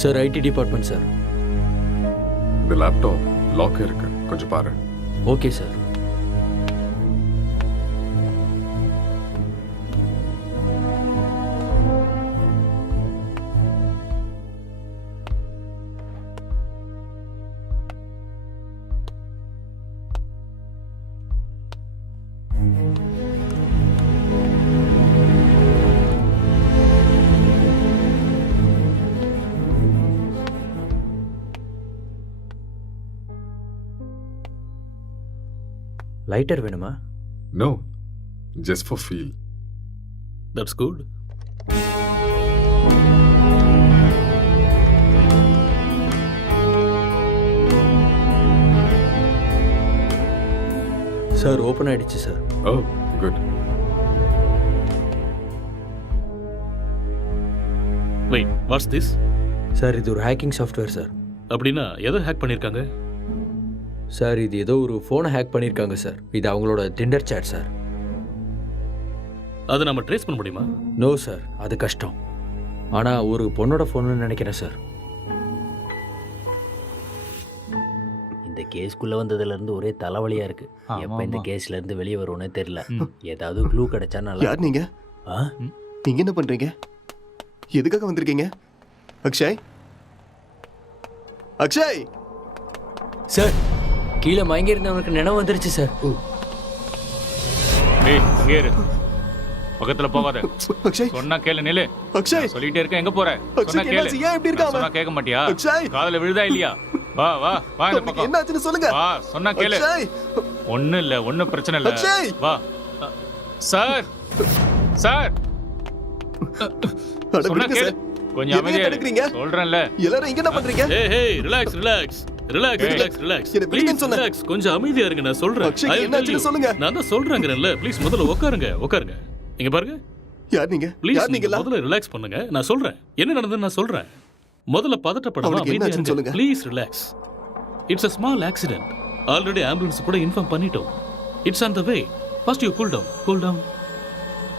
Sir IT department sir. இந்த லேப்டாப் லாக் இருக்கு, கொஞ்சம் பாரு. Okay sir. லைட்டர் வேணுமா? No, just for feel. That's good. Sir open ஆயிடுச்சு sir. Oh, good. Wait, what's this? Sir இது ஒரு ஹேக்கிங் சாஃப்ட்வேர் சார். அப்படின்னா எதை ஹேக் பண்ணியிருக்காங்க? சார் இது ஏதோ ஒரு ஃபோனை ஹேக் பண்ணியிருக்காங்க சார். இது அவங்களோட டிண்டர் சேட் சார். அதை நம்ம ட்ரேஸ் பண்ண முடியுமா? நோ சார், அது கஷ்டம். ஆனால் ஒரு பொண்ணோட ஃபோன்னு நினைக்கிறேன் சார். இந்த கேஸ்க்குள்ளே வந்ததுலேருந்து ஒரே தலைவலியாக இருக்கு. எப்போ இந்த கேஸ்லேருந்து வெளியே வருவோன்னே தெரியல. ஏதாவது க்ளூ கிடைச்சா நல்லா. யார் நீங்க? நீங்க என்ன பண்றீங்க? எதுக்காக வந்திருக்கீங்க? அக்ஷய், அக்ஷய் சார், கீழே மயங்கி இருந்தவனுக்கு நினைவு வந்துருச்சு சார். ஏய் இங்கே இரு, பக்கத்துல போகாத. அக்ஷய் சொன்னா கேளு. நில்லு. அக்ஷய் சொல்லிட்டே இருக்க, எங்க போற? சொன்னா கேளு. ஏன் இப்படி இருக்காம? சொன்னா கேட்க மாட்டியா? அக்ஷய் காதுல விழுதா இல்லையா? வா வா வா இந்த பக்கம். என்னாச்சுன்னு சொல்லுங்க. வா, சொன்னா கேளு. அக்ஷய் ஒண்ணும் இல்ல, ஒண்ணும் பிரச்சனை இல்ல. அக்ஷய் வா. சார் சார், சொன்னா கேளு. கொஞ்சம் அமைதியா இருங்க. சொல்றேன்ல. எல்லாரும் இங்க என்ன பண்றீங்க? ஏய் ஏய், relax relax relax relax relax. Please relax, கொஞ்சம் அமைதியா இருங்க, நான் சொல்றேன். அக்ஷய் என்னாச்சுன்னு சொல்லுங்க. நான் தான் சொல்றேங்கறேன்ல, ப்ளீஸ் முதல்ல உட்காருங்க உட்காருங்க. இங்க பாருங்க. யார் நீங்க? ப்ளீஸ் யார் நீங்க? முதல்ல ரிலாக்ஸ் பண்ணுங்க, நான் சொல்றேன். என்ன நடந்ததுன்னு நான் சொல்றேன். முதல்ல பதட்டப்படாம அமைதியா இருங்க. Please relax. It's a small accident. Already ambulance கூட இன்ஃபார்ம் பண்ணிட்டோம். It's on the way. First you cool down.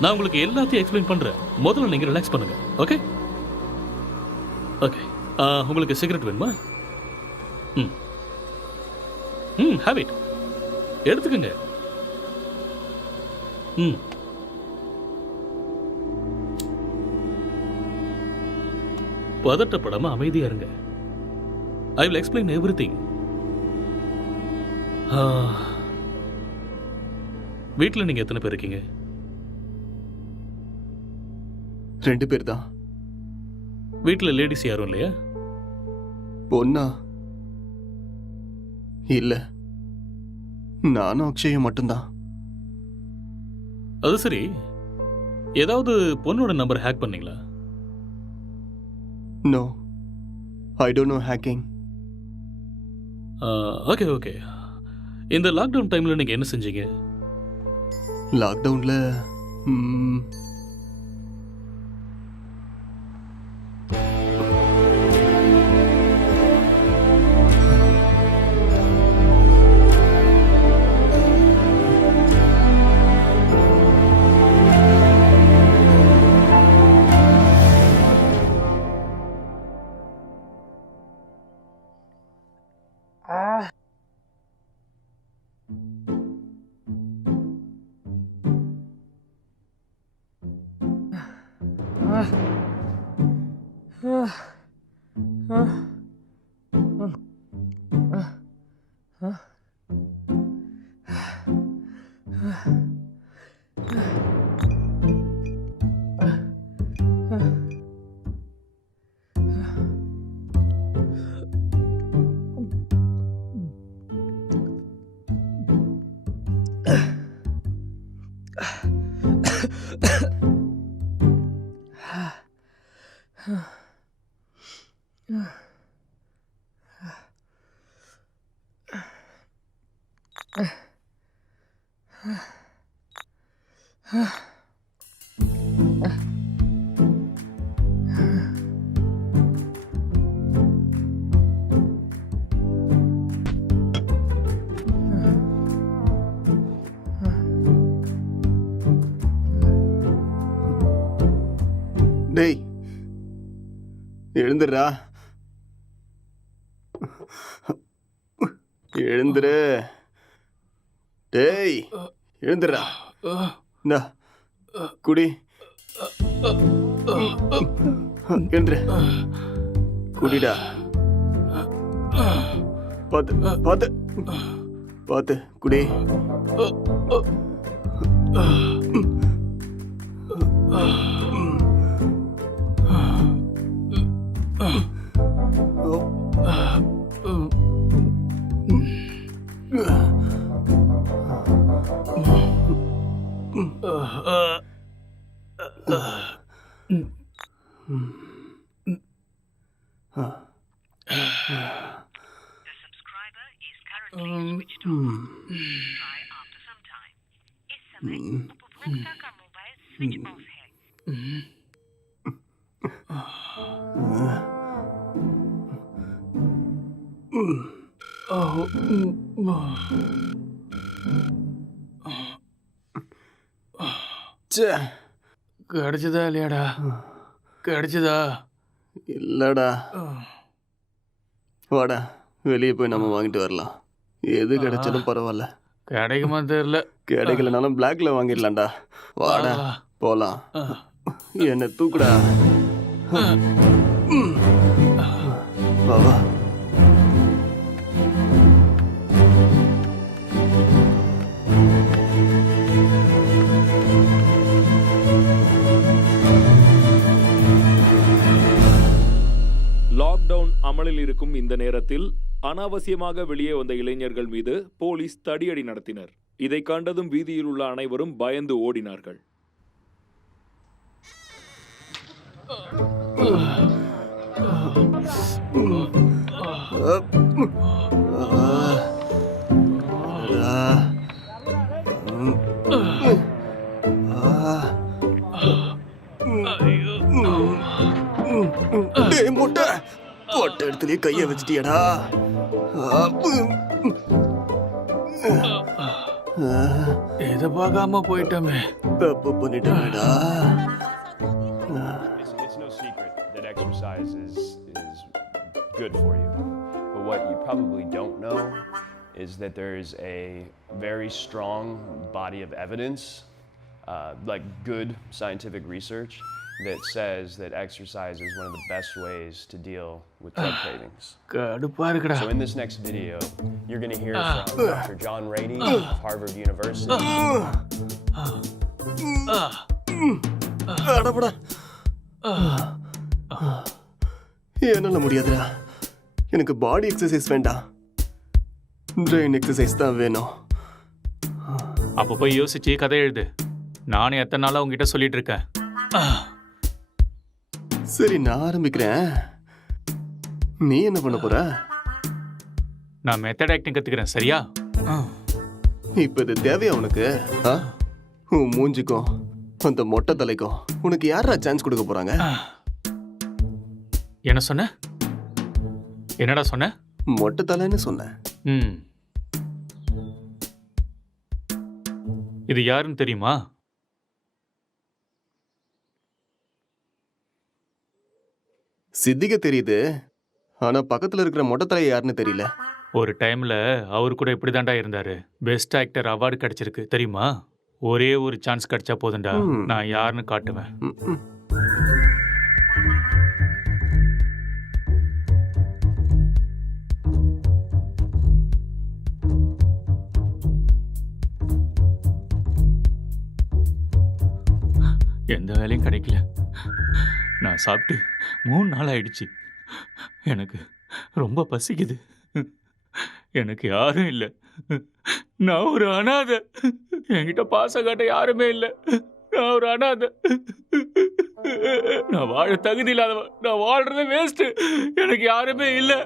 நான் உங்களுக்கு எல்லாத்தையும் எக்ஸ்பிளைன் பண்றேன். முதல்ல நீங்க ரிலாக்ஸ் பண்ணுங்க. Okay okay. உங்களுக்கு சிகரெட் வேணுமா? Have it. எடுத்துக்கங்க. பதட்டப்படாம அமைதியா இருங்க. ஐ வில் எக்ஸ்பிளைன் எவ்ரிதிங். வீட்டில் நீங்க எத்தனை பேர் இருக்கீங்க? 2 பேர் தான். வீட்டில் லேடிஸ் யாரும் இல்லையா? பொண்ணா? இல்ல, நானும் அக்ஷயும் மட்டும்தான். அது சரி, ஏதாவது பொண்ணோட நம்பர் ஹேக் பண்ணீங்களா? No, I don't know hacking. Okay okay. இந்த லாக்டவுன் டைம்ல நீங்க என்ன செஞ்சீங்க? லாக்டவுன்ல டேய், எழுந்துடுறா, எழுந்துரு. டேய், எழுந்துடுறா. இந்தா குடி. எழுந்துரு, குடிடா. பார்த்து பார்த்து பார்த்து குடி. கிடைச்சதா இல்லையாடா? கிடைச்சதா? இல்லடா. வாடா, வெளியே போய் நம்ம வாங்கிட்டு வரலாம். எது கிடைச்சாலும் பரவாயில்ல. கிடைக்குமா தெரியல. கிடைக்கலனாலும் பிளாக்ல வாங்கிடலாம்டா. வாடா போலாம். என்ன தூக்குடா. வா வா. லாக்டவுன் அமலில் இருக்கும் இந்த நேரத்தில் அனாவசியமாக வெளியே வந்த இளைஞர்கள் மீது போலீஸ் தடியடி நடத்தினர். இதை கண்டதும் வீதியில் உள்ள அனைவரும் பயந்து ஓடினார்கள். முட்டை போட்ட இடத்துலயே கைய வச்சிட்டியடா. இதை பார்க்காம போயிட்டோமே. தப்பு பண்ணிட்டேடா. It's no secret that exercise is good for you. But what you probably don't know is that there is a very strong body of evidence, like good scientific research, that says that exercise is one of the best ways to deal with drug cravings. So in this next video, you're going to hear from Dr. John Rady of Harvard University. என்னால முடியாதுடா. எனக்கு பாடி exercise வேண்டாம், brain exercise தான் வேணும். அப்போ போய் யோசிச்சு கதை எழுது. நானும் எத்தனை நாளா உங்ககிட்ட சொல்லிட்டு இருக்கேன். சரி, நான் ஆரம்பிக்கிறேன். நீ என்ன பண்ண போற? நான் மெத்தட் ஆக்டிங் கத்துக்கிறேன். சரியா? இப்ப இது தேவையா உனக்கு? உன் மூஞ்சிக்கும் அந்த மொட்டை தலைக்கும் உனக்கு யாரா சான்ஸ் கொடுக்க போறாங்க? என்ன சொன்ன? என்னடா சொன்ன? மொட்டை தலைன்னு சொன்னேன். இது யாருன்னு தெரியுமா? சித்திக தெரியுது, ஆனா பக்கத்துல இருக்கிற மொட்டை தலை யாருன்னு தெரியல. ஒரு டைம்ல அவரு கூட இப்படிதான்டா இருந்தாரு. பெஸ்ட் ஆக்டர் அவார்டு கிடைச்சிருக்கு தெரியுமா? ஒரே ஒரு சான்ஸ் கிடைச்சா போதும்டா, நான் யாருன்னு காட்டுவேன். எந்த வேலையும் கிடைக்கல. நான் சாப்பிட்டு 3 நாள் ஆயிடுச்சு. எனக்கு ரொம்ப பசிக்குது. எனக்கு யாரும் இல்லை. நான் ஒரு அனாதை. என்கிட்ட பாசம் காட்ட யாருமே இல்லை. நான் ஒரு அனாதை. நான் வாழ தகுதி இல்லாதவன். நான் வாழ்றது வேஸ்ட். எனக்கு யாருமே இல்லை.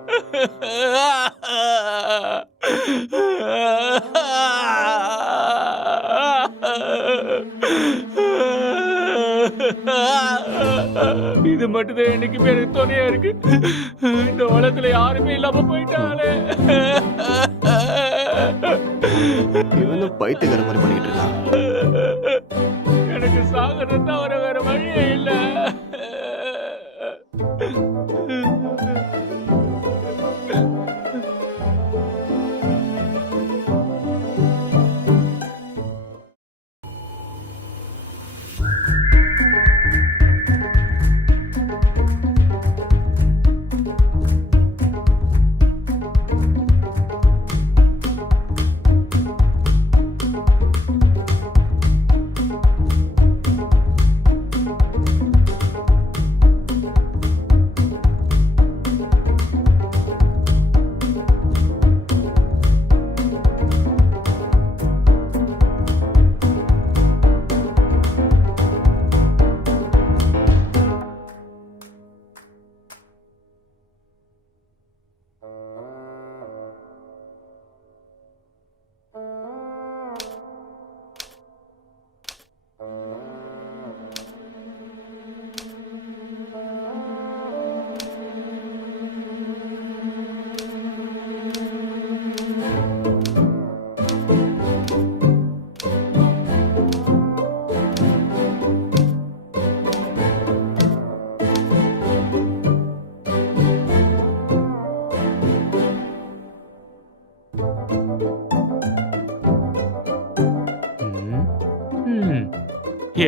இது மட்டும்தான் என்னைக்குமே எனக்கு துணையா இருக்கு. இந்த உலகத்துல யாருமே இல்லாம போயிட்டாலே. இவனும் பைத்தியக்கார மாதிரி பண்ணிட்டு இருக்கான். எனக்கு சாகிறது தவிர வேற வழியே இல்ல.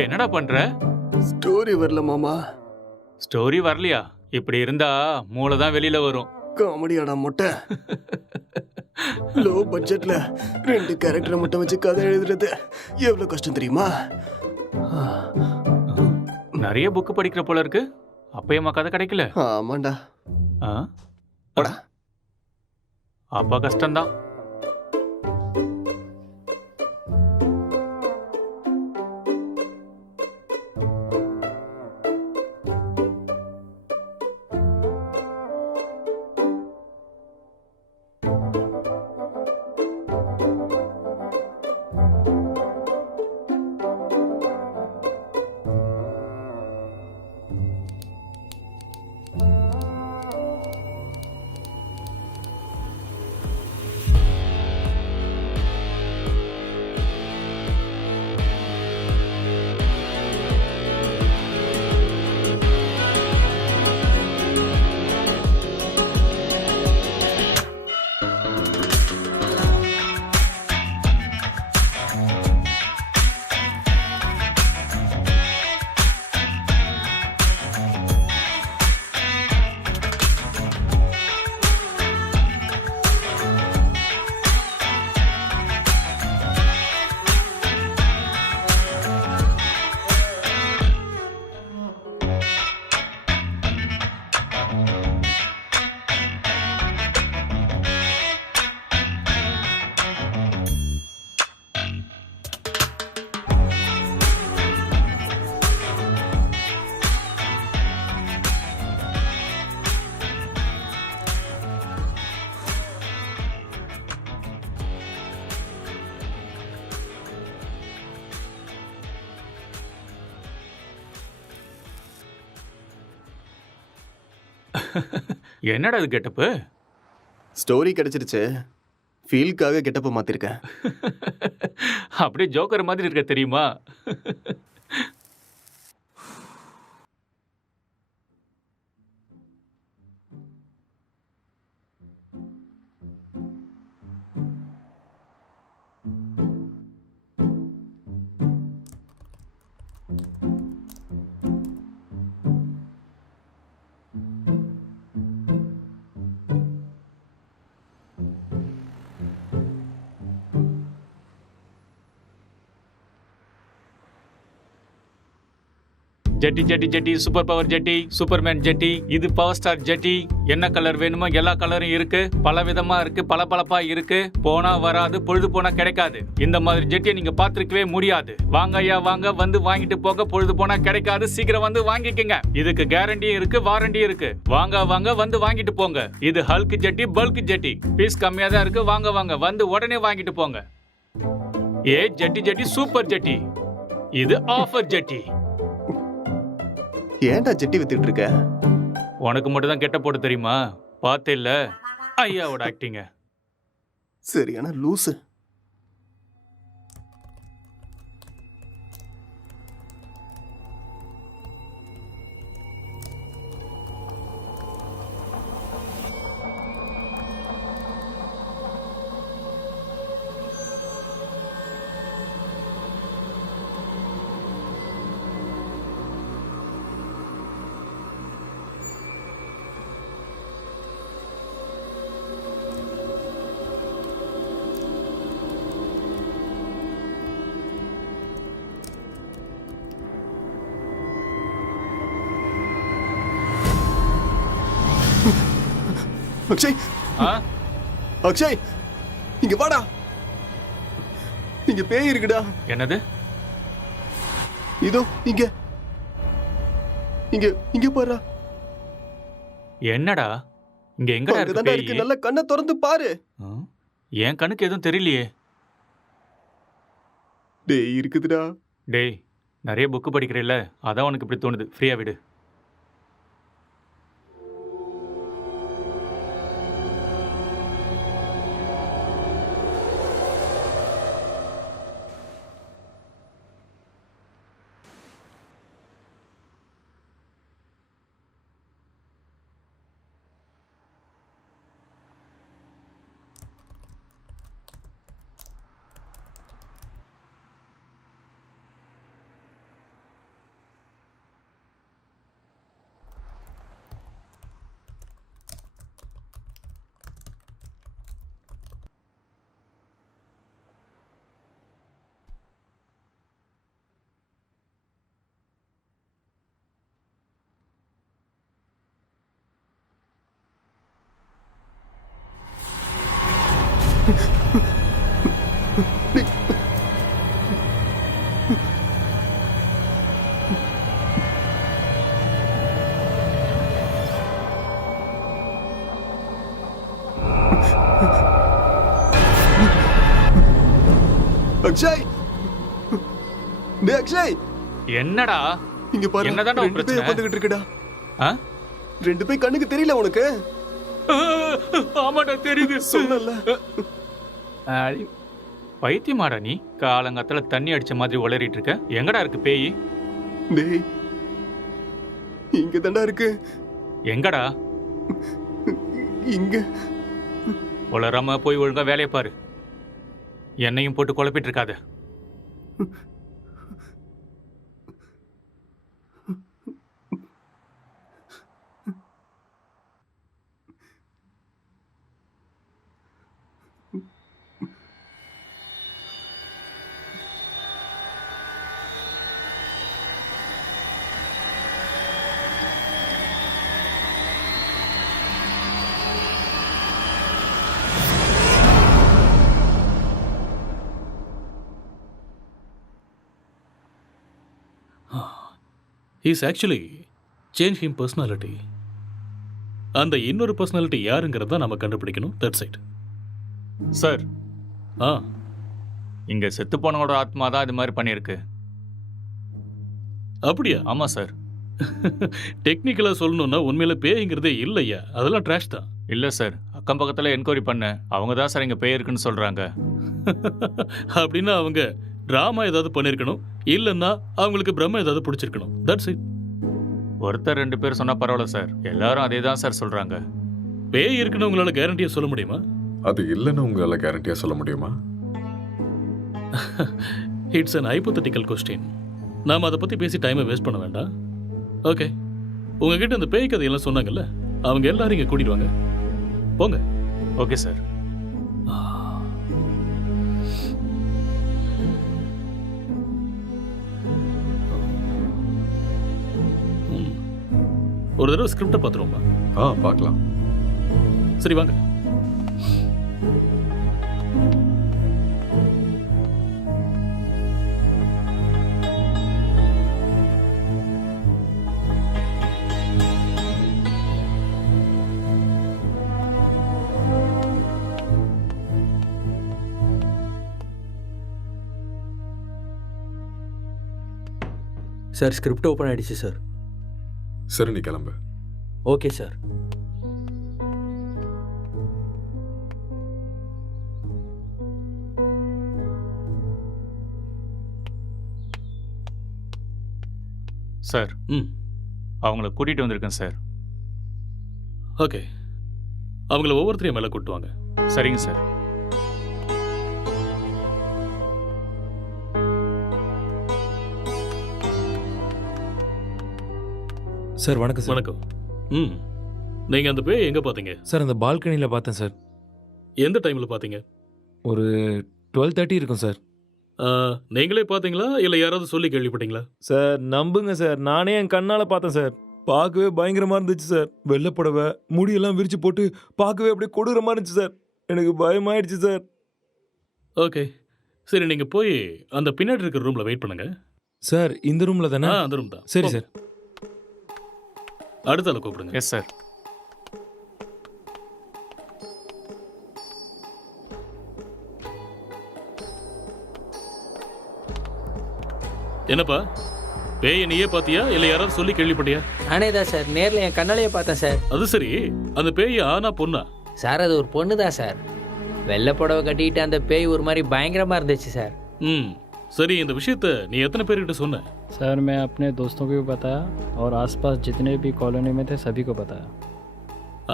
என்னடா பண்ற? ஸ்டோரி வரல மாமா. ஸ்டோரி வரலையா? இப்படி இருந்தா மூளை தான் வெளியில வரும். காமெடியாடா மொட்டை. லோ பட்ஜெட்ல 2 கேரக்டரை மட்டும் வச்சு கதை எழுதுறது எவ்வளவு கஷ்டம் தெரியுமா? நிறைய புக் படிக்கிற போல இருக்கு. அப்பயமா கதை கிடைக்கல? ஆமாண்டா. அப்பா கஷ்டம்தான். என்னடா இது கெட்டப்பு? ஸ்டோரி கிடைச்சிருச்சு, ஃபீல்க்காக கெட்டப்ப மாத்திருக்கேன். அப்படியே ஜோக்கர் மாதிரி இருக்க தெரியுமா? ஜெட்டி ஜெட்டி ஜெட்டி, சூப்பர் பவர் ஜெட்டி, சூப்பர்மேன் ஜெட்டி, இது பவர் ஸ்டார் ஜெட்டி. என்ன கலர் வேணுமோ எல்லா கலரும் இருக்கு, பல விதமா இருக்கு, பளபளப்பா இருக்கு. போனா வராது, பொழுது போனா கிடைக்காது. இந்த மாதிரி ஜெட்டியை நீங்க பார்த்திருக்கவே முடியாது. வாங்க ஐயா வாங்க, வந்து வாங்கிட்டு போக. பொழுது போனா கிடைக்காது, சீக்கிரம் வந்து வாங்கிக்கங்க. இதுக்கு கேரண்டியும் இருக்கு, வாரண்டியும் இருக்கு. வாங்க வாங்க, வந்து வாங்கிட்டு போங்க. இது ஹல்க் ஜெட்டி, பல்க் ஜெட்டி. பீஸ் கம்மியா தான் இருக்கு. வாங்க வாங்க, வந்து உடனே வாங்கிட்டு போங்க. ஏ ஜெட்டி ஜெட்டி, சூப்பர் ஜெட்டி. இது ஆஃபர் ஜெட்டி. ஏன்டா ஜெட்டி வித்துட்டு இருக்க? உனக்கு மட்டும் தான் கெட்ட போட தெரியுமா? பார்த்தே இல்ல ஐயாவோட ஆக்டிங்க. சரியான லூசு. அக்ஷய், அக்ஷய், இங்க வாடா. இங்க பேய் இருக்குடா. என்னது? இதோ இங்க இங்க இங்க பாரு. என்னடா இங்க எங்கடா இருக்கு பேய்? நல்ல கண்ணை திறந்து பாரு. என் கண்ணுக்கு எதுவும் தெரியலையே. டேய் இருக்குதுடா. டேய் நிறைய புக்கு படிக்கிறேல்ல, அதான் உனக்கு இப்படி தோணுது. ஃப்ரீயா விடு. அக்ஷய், டேய் அக்ஷய், என்னடா இங்க பாரு. என்னடா ரெண்டு பேய் உட்கார்ந்துகிட்டு இருக்குடா. ரெண்டு பேய் கண்ணுக்கு தெரியல உனக்கு? ஆமாடா தெரியுது. சொல்லல. பைத்தியமாடா நீ? காலங்காத்துல தண்ணி அடிச்ச மாதிரி உளறிட்டு இருக்க. எங்கடா இருக்கு பேய்? டேய் இங்க தான்டா இருக்கு. எங்கடா? இங்க. உளராம போய் ஒழுங்கா வேலையை பாரு. என்னையும் போட்டு குழப்பிட்டு இருக்காத. He's actually changed him personality. அந்த இன்னொரு பர்சனாலிட்டி யாருங்கிறத நம்ம கண்டுபிடிக்கணும். That's it sir. இங்க செத்து போனவோட ஆத்மா தான் இது மாதிரி பண்ணியிருக்கு. அப்படியா? ஆமா சார். டெக்னிக்கலாக சொல்லணும்னா உண்மையில பேய்ங்கிறதே இல்லையா, அதெல்லாம் ட்ராஷ் தான். இல்லை சார், அக்கம் பக்கத்தில் என்கொயரி பண்ணேன். அவங்க தான் சார் இங்கே பேய் இருக்குன்னு சொல்கிறாங்க. அப்படின்னா அவங்க ட்ராமா ஏதாவது பண்ணியிருக்கணும், இல்லைன்னா அவங்களுக்கு பிரம்ம ஏதாவது பிடிச்சிருக்கணும். That's it. ஒருத்தர் 2 பேர் சொன்னால் பரவாயில்ல சார், எல்லாரும் அதே தான் சார் சொல்கிறாங்க. பேய் இருக்குன்னு உங்களால் கேரண்டியாக சொல்ல முடியுமா? அது இல்லைன்னு உங்களால கேரண்டியா சொல்ல முடியுமா? It's an hypothetical question. நாம் அதை பற்றி பேசி டைமை வேஸ்ட் பண்ண வேண்டாம். ஓகே, உங்ககிட்ட இந்த பேய் கதையெல்லாம் சொன்னாங்கல்ல, அவங்க எல்லாரும் இங்கே கூட்டிட்டு வாங்க. போங்க. Okay sir. ஒரு தடவை ஸ்கிரிப்டை பார்த்துருவோமா? பார்க்கலாம். சரி வாங்க. சார் ஸ்கிரிப்ட் ஓப்பன் ஆயிடுச்சு சார். சரி, நீ கிளம்பு. Okay sir. சார், அவங்கள கூட்டிகிட்டு வந்திருக்கேன் சார். ஓகே, அவங்கள ஒவ்வொருத்தரையும் மேலே கூட்டுவாங்க. சரிங்க சார். சார் வணக்கம் சார். வணக்கம். நீங்கள் அந்த பேய் எங்கே பார்த்தீங்க? சார் அந்த பால்கனியில் பார்த்தேன் சார். எந்த டைமில் பார்த்தீங்க? ஒரு 12:30 இருக்கும் சார். நீங்களே பார்த்தீங்களா இல்லை யாராவது சொல்லி கேள்விப்பட்டீங்களா? சார் நம்புங்க சார், நானே என் கண்ணால் பார்த்தேன் சார். பார்க்கவே பயங்கரமாக இருந்துச்சு சார். வெள்ளை புடவை, முடியெல்லாம் விரிச்சு போட்டு பார்க்கவே அப்படியே கொடூரமாக இருந்துச்சு சார். எனக்கு பயமாயிடுச்சு சார். ஓகே, சரி, நீங்கள் போய் அந்த பின்னாடி இருக்கிற ரூமில் வெயிட் பண்ணுங்க. சார் இந்த ரூமில் தானே? அந்த ரூம் தான். சரி சார். அடுத்த ஆளை கூப்பிடுங்க. Yes sir. என்னப்பா, பேயை நீயே பார்த்தியா இல்லை யாராவது சொல்லி கேள்விப்பட்டியா? நானே தான் சார், நேரில் என் கண்ணாலேயே பார்த்தேன் சார். அது சரி, அந்த பேய் ஆனா பொண்ணா? சார் அது ஒரு பொண்ணு தான் சார். வெள்ளை புடவை கட்டிட்டு அந்த பேய் ஒரு மாதிரி பயங்கரமாக இருந்துச்சு சார். சரி, இந்த விஷயத்தை நீ எத்தனை பேர்கிட்ட சொன்ன? सर मैं अपने दोस्तों को भी बताया और आसपास जितने भी कॉलोनी में थे सभी को बताया.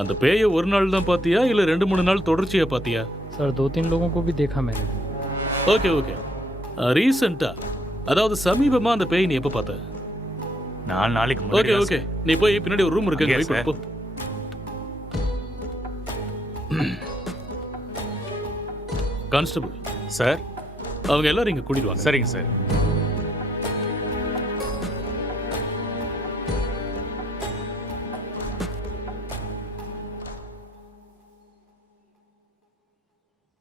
அந்த பேயை ஒரு நாள் தான் பார்த்தியா இல்லை 2-3 நாள் தொடர்ச்சியாக பார்த்தியா? सर 2-3 लोगों को भी देखा मैंने. ஓகே ஓகே, ரீசெண்டா, அதாவது சமீபமா அந்த பேய் நீ எப்போ பார்த்த? 4 நாளைக்கு ஓகே ஓகே, நீ போய் பின்னாடி ஒரு ரூம் இருக்கு, Okay, வெயிட் பண்ணு, போ. கான்ஸ்டபிள் சார், அவங்க எல்லாரும் இங்கே கூட்டிட்டு வாங்க. சரிங்க சார்.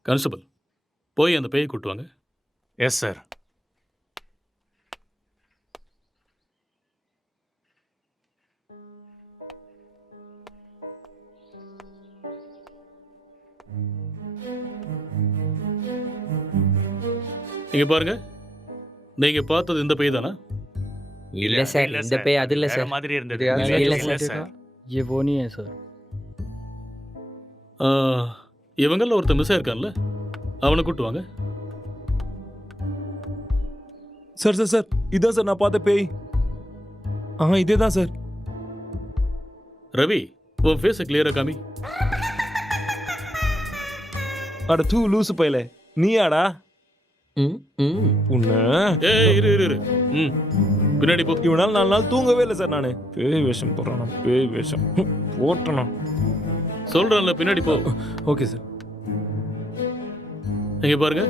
கான்ஸ்டபிள், போய் அந்த பேயை கூட்டுவாங்க. Yes sir. இங்க பாருங்க, நீங்க பார்த்தது இந்த பேய் தானா? இல்ல சார், இந்த பேய் அது இல்ல சார். மாதிரி இருந்தது. இல்ல சார். ये वो नहीं है सर. இவங்கள ஒருத்தர் மிஸ் ஆயிருக்கான்ல, அவனை கூட்டுவாங்க. சார் சார் சார், இதான் சார் நான் பார்த்த பேய். இதே தான் சார். ரவி, உன் ஃபேஸை கிளியரா காமி. அட தூ லூசு பையலே, நீயாடா? உன்ன இரு இரு இரு. பின்னாடி போ. இவனால 4 நாள் தூங்கவே இல்லை சார். நானு பேய் வேஷம் போடுறானா? பேய் வேஷம் போட்டனா? சொல்றேன்ல, பின்னாடி போ. Okay sir. இங்க பாருங்க,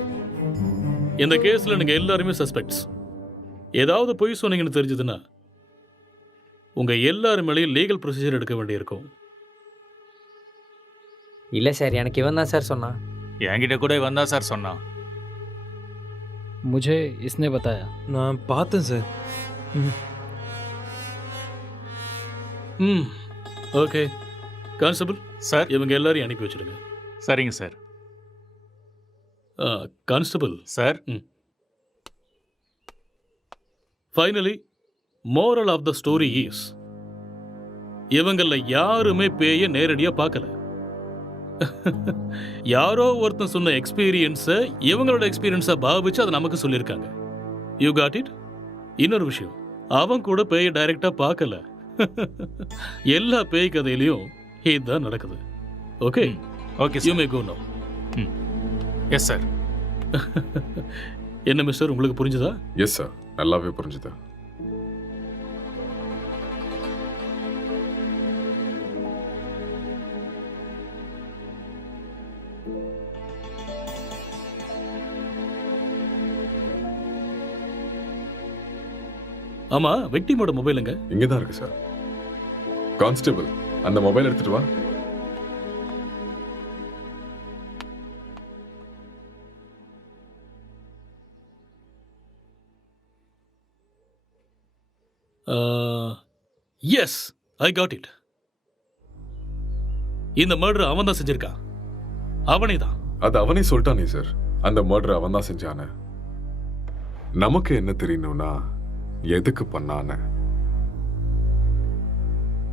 இந்த கேஸ்ல நீங்க எல்லாருமே சஸ்பெக்ட்ஸ். ஏதாவது பொய் சொன்னீங்கன்னு தெரிஞ்சதுன்னா உங்க எல்லாரும் மேலேயும் லீகல் ப்ரொசீஜர் எடுக்க வேண்டியிருக்கும். இல்ல சார், எனக்கு இவன் தான் சார் சொன்னான். என்கிட்ட கூட இவன் தான் சார் சொன்னான். मुझे इसने बताया. நான் பார்த்தேன் சார். ஓகே கான்ஸ்டபிள் சார், இவங்க எல்லாரையும் அனுப்பி வச்சிடுங்க. சரிங்க sir. Constable sir, finally moral of the story is இவங்கள யாருமே பேய நேரடியா பார்க்கல. யாரோ ஒருத்தன் சொன்ன எக்ஸ்பீரியன்ஸை இவங்களோட எக்ஸ்பீரியன்ஸை பாவிச்சு அதை நமக்கு சொல்லியிருக்காங்க. You got it? இன்னொரு விஷயம், அவன் கூட பேய டைரக்டா பார்க்கல. எல்லா பேய் கதையிலையும் இதுதான் நடக்குது. Okay okay, you may go now. Yes sir. என்ன மிஸ்டர், உங்களுக்கு புரிஞ்சுதா? எஸ் சார், நல்லாவே புரிஞ்சுதா. ஆமா, விக்டிமோட மொபைலுங்க? இங்கதான் இருக்கு சார். கான்ஸ்டபிள், அந்த மொபைல் எடுத்துட்டு வா. Yes, I got it. இந்த மர்டர் அவன் தான் செஞ்சிருக்கான். அவனே தான். அது அவனே சொல்லிட்டானே சார், அந்த மர்டர் அவன் தான் செஞ்சான. நமக்கு என்ன தெரியணும்னா எதுக்கு பண்ணான,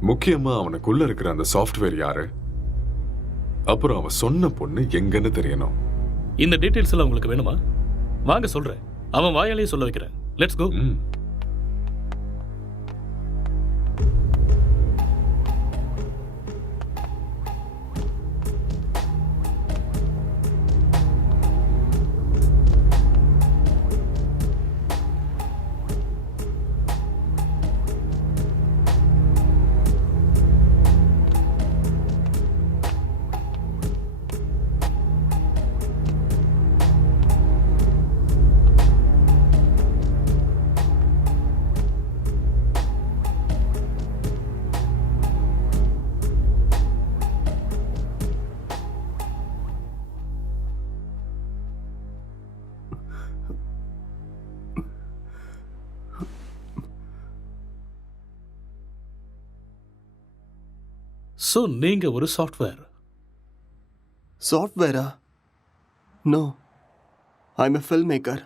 முக்கியமா அவனுக்குள்ள இருக்கிற அந்த சாஃப்ட்வேர் யாரு, அப்புறம் அவன் சொன்ன பொண்ணு எங்கன்னு தெரியணும். இந்த டீடைல்ஸ் எல்லாம் உங்களுக்கு வேணுமா? வாங்க சொல்றேன். அவன் வாயாலேயே சொல்ல வைக்கிறேன். Let's go. ஸோ நீங்க ஒரு சாஃப்ட்வேர்? சாஃப்ட்வேரா? No, I am a film maker.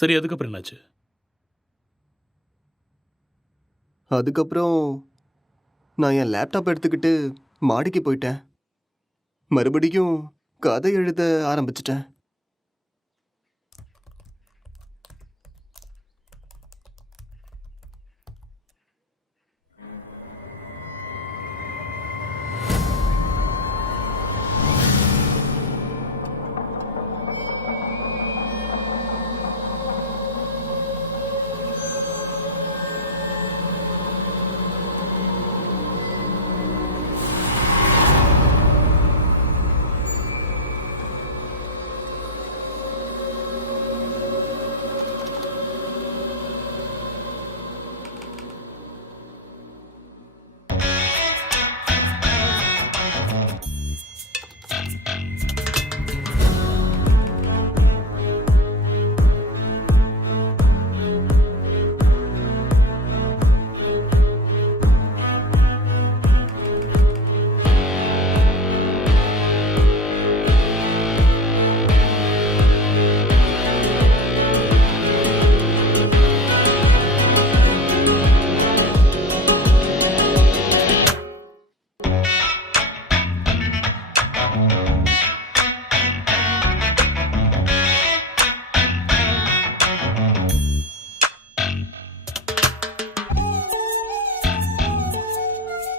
சரி, அதுக்கப்புறம் என்னாச்சு? அதுக்கப்புறம் நான் என் லேப்டாப் எடுத்துக்கிட்டு மாடிக்கு போயிட்டேன். மறுபடியும் கதை எழுத ஆரம்பிச்சிட்டேன்.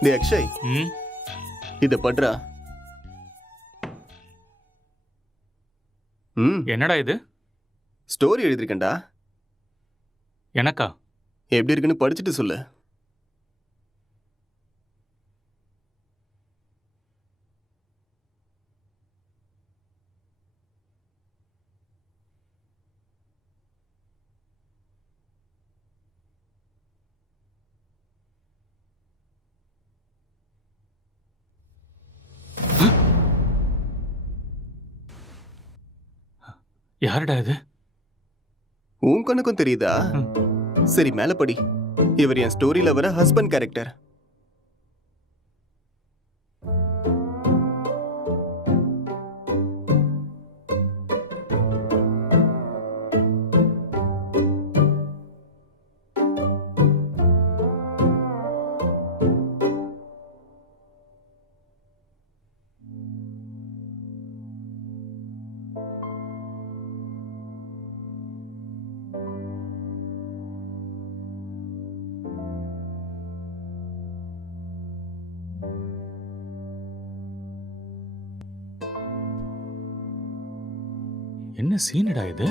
டே அக்ஷய், இத பண்றா. என்னடா இது? ஸ்டோரி எழுதிருக்கேன்டா. எனக்கா? எப்படி இருக்குன்னு படிச்சுட்டு சொல்லு. யாருடா இது? உன் கண்ணுக்கும் தெரியுதா? சரி, மேல படி. இவர் என் ஸ்டோரியில வர ஹஸ்பண்ட் கேரக்டர். என்ன சீனடா இது?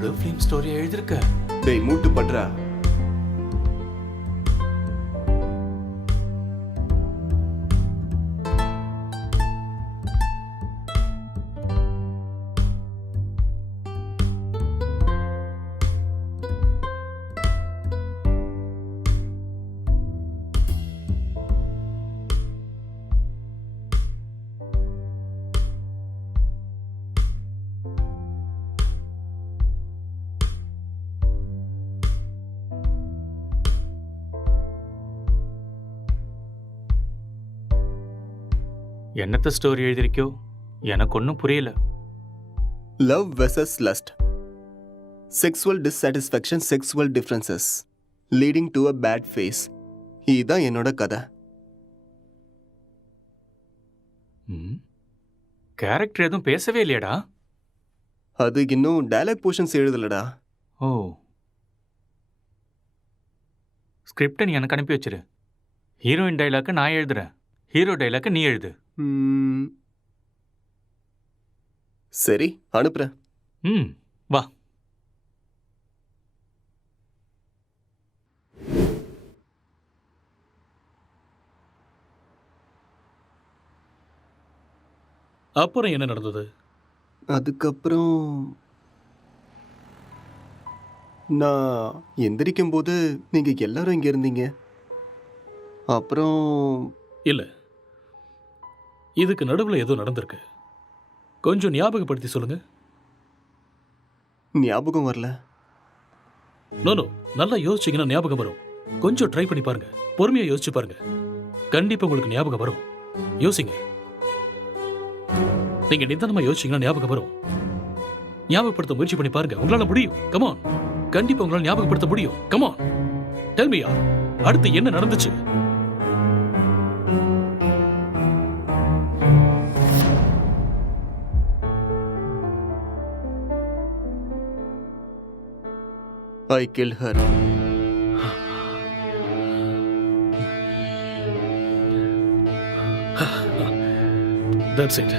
ப்ளூ ஃபிலிம் ஸ்டோரி எழுதிருக்க. டேய் மூட்டு பட்றா. என்னத்த ஸ்டோரி எழுதிருக்கியோ எனக்கு ஒன்றும் புரியல. Love versus lust, sexual dissatisfaction, sexual differences leading to a bad phase. இதுதான் என்னோட கதை. கேரக்டர் எதுவும் பேசவே இல்லையாடா? அது இன்னும் டயலாக் போர்ஷன்ஸ் எழுதலடா. ஓ, ஸ்கிரிப்டை நீ எனக்கு அனுப்பி வச்சிரு. ஹீரோயின் டைலாக்கு நான் எழுதுறேன், ஹீரோ டைலாக்கு நீ எழுது. சரி, அனுப்புறேன். வா. அப்புறம் என்ன நடந்தது? அதுக்கப்புறம் நான் எந்திரிக்கும் போது நீங்க எல்லாரும் இங்க இருந்தீங்க. அப்புறம் இல்ல, இதுக்கு நடுவில் ஏதோ நடந்திருக்கு. கொஞ்சம் ஞாபகப்படுத்தி சொல்லுங்க. ஞாபகம் வரல. நோ, நல்லா யோசிச்சீங்கன்னா ஞாபகம் வரும். கொஞ்சம் ட்ரை பண்ணி பாருங்க, பொறுமையா யோசிச்சு பாருங்க, கண்டிப்பா உங்களுக்கு ஞாபகம் வரும். யோசிங்க, நீங்க நிதானமா யோசிச்சீங்கன்னா ஞாபகம் வரும். ஞாபகப்படுத்த முயற்சி பண்ணி பாருங்க, உங்களால முடியும். கமான், கண்டிப்பா உங்களால ஞாபகப்படுத்த முடியும். கமான், டெல் மீ, அடுத்து என்ன நடந்துச்சு? I killed her. That's it.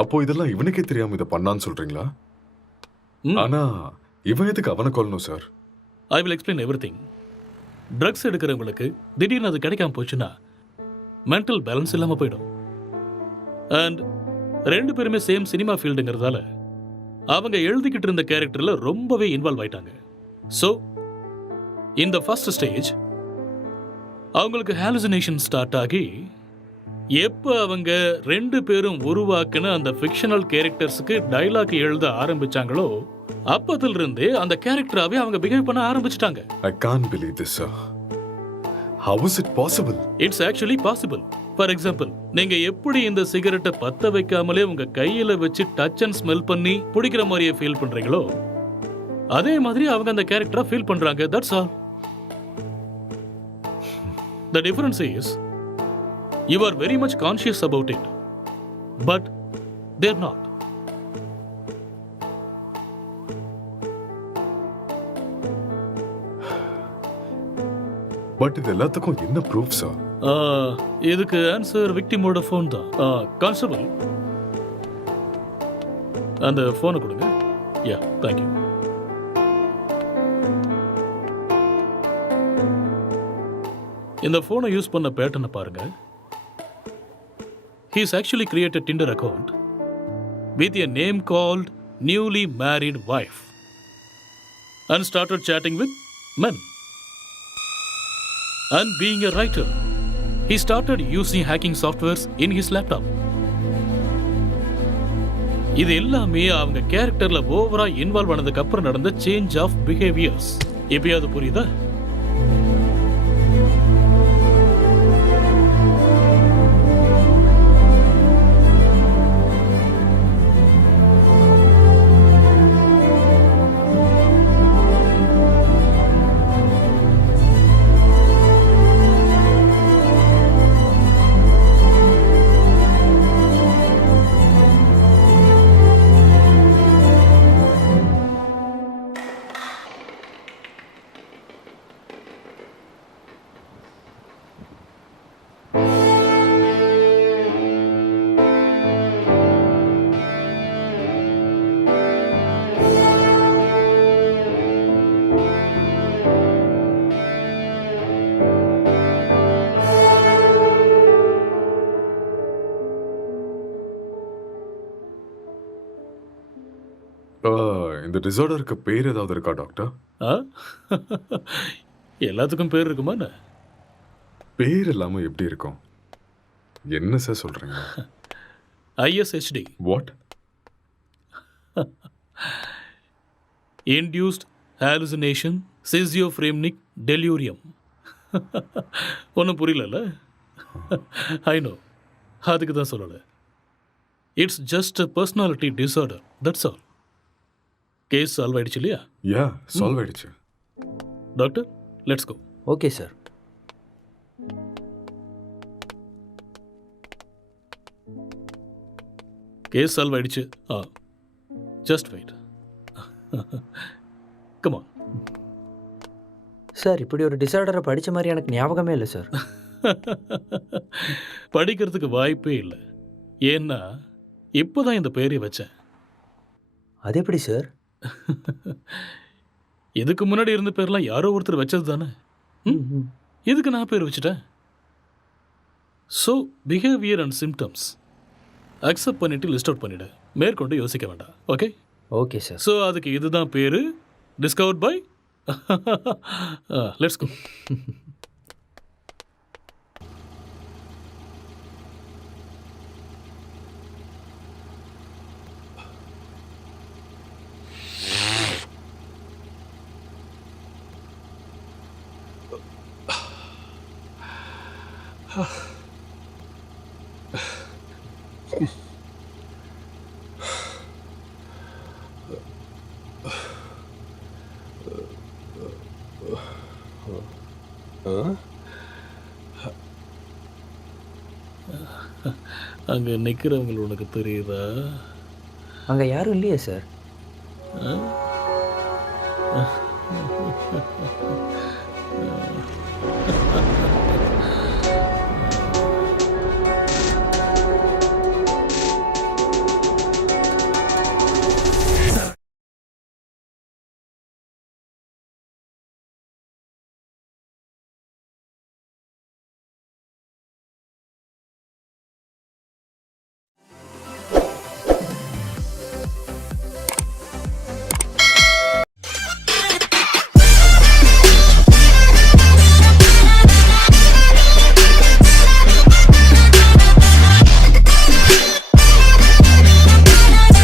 அப்போ இதெல்லாம் இவனுக்கே தெரியாம இதை பண்ணான்னு சொல்றீங்களா? ஆனா இவன் எதுக்கு அவனை கொல்லணும் sir? I will explain everything. Drugs எடுக்கிறவங்களுக்கு திடீர்னு அது கிடைக்காம போச்சுன்னா மென்டல் பேலன்ஸ் இல்லாம போயிடும். அண்ட் ரெண்டு பேருமே சேம் சினிமா ஃபீல்டுங்கிறதால அவங்க எழுதிக்கிட்டு இருந்த கேரக்டர்ல ரொம்பவே இன்வால்வ் ஆயிட்டாங்க. ஸோ இந்த ஃபர்ஸ்ட் ஸ்டேஜ் அவங்களுக்கு ஹாலுசினேஷன் ஸ்டார்ட் ஆகி, எப்போ அவங்க ரெண்டு பேரும் உருவாக்குன அந்த ஃபிக்ஷனல் கேரக்டர்ஸுக்கு டைலாக் எழுத ஆரம்பிச்சாங்களோ அப்பதிலிருந்தே அந்த கேரக்டராகவே அவங்க பிஹேவ் பண்ண ஆரம்பிச்சிட்டாங்க. I can't believe this, sir. How is it possible? It's actually possible. For example, நீங்க எப்படி இந்த சிகரெட்டை பத்த வைக்காமலே உங்க கையில வச்சு டச் அண்ட் ஸ்மெல் பண்ணி பிடிக்கிற மாதிரியே ஃபீல் பண்றீங்களோ, அதே மாதிரி அவங்க அந்த கேரக்டரா ஃபீல் பண்றாங்க. That's all. The difference is you are very much conscious about it, but they're not. But இது எல்லாத்துக்கும் என்ன ப்ரூஃப் சார்? இதுக்கு ஆன்சர் விக்டிமோட ஃபோன் தான். கான்ஸ்டபிள், அந்த ஃபோனை கொடுங்க. யா, தேங்க்யூ. இந்த ஃபோனை யூஸ் பண்ண பேட்டர்னை பாருங்க. He's actually created Tinder account with a name called newly married wife and started chatting with men. And being a writer, he started using hacking softwares in his laptop. இது எல்லாமே அவங்க கேரக்டர்ல ஓவரா இன்வால்வ் ஆனதுக்கு அப்புறம் நடந்த சேஞ்ச் ஆஃப் பிஹேவியர்ஸ். எப்பயாவது புரியுதா? இந்த டிசார்டருக்கு பேர் ஏதாவது இருக்கா டாக்டர்? எல்லாத்துக்கும் பேர் இருக்குமா? பேர் இல்லாம எப்படி இருக்கும்? என்ன சார் சொல்றீங்க? ISHD. What? Induced hallucination schizophrenic delirium. ஒன்றும் புரியல. ஐ நோ, அதுக்கு தான் சொல்லலை. It's just a personality disorder, that's all. Case solve ஆயிடுச்சு இல்லையா? யா, சால்வ் ஆயிடுச்சு. Doctor, let's go. Okay sir. Case solve ஆயிடுச்சு. Just wait. Come on. Sir, இப்படி ஒரு டிசார்டரை படித்த மாதிரி எனக்கு ஞாபகமே இல்லை சார். படிக்கிறதுக்கு வாய்ப்பே இல்லை. ஏன்னா இப்போதான் இந்த பேரை வச்சேன். அது எப்படி சார்? இதுக்கு முன்னாடி இருந்த பேர்லாம் யாரோ ஒருத்தர் வச்சது தானே. இதுக்கு நான் பேர் வச்சுட்டேன். So behaviour and symptoms accept பண்ணிட்டு லிஸ்ட் அவுட் பண்ணிவிடு. மேற்கொண்டு யோசிக்க வேண்டாம். ஓகே? Okay sir. ஸோ அதுக்கு இதுதான் பேர். Discovered by. Let's go. அங்கே நிற்கிறவங்க உனக்கு தெரியுதா? அங்கே யாரும் இல்லையே சார்.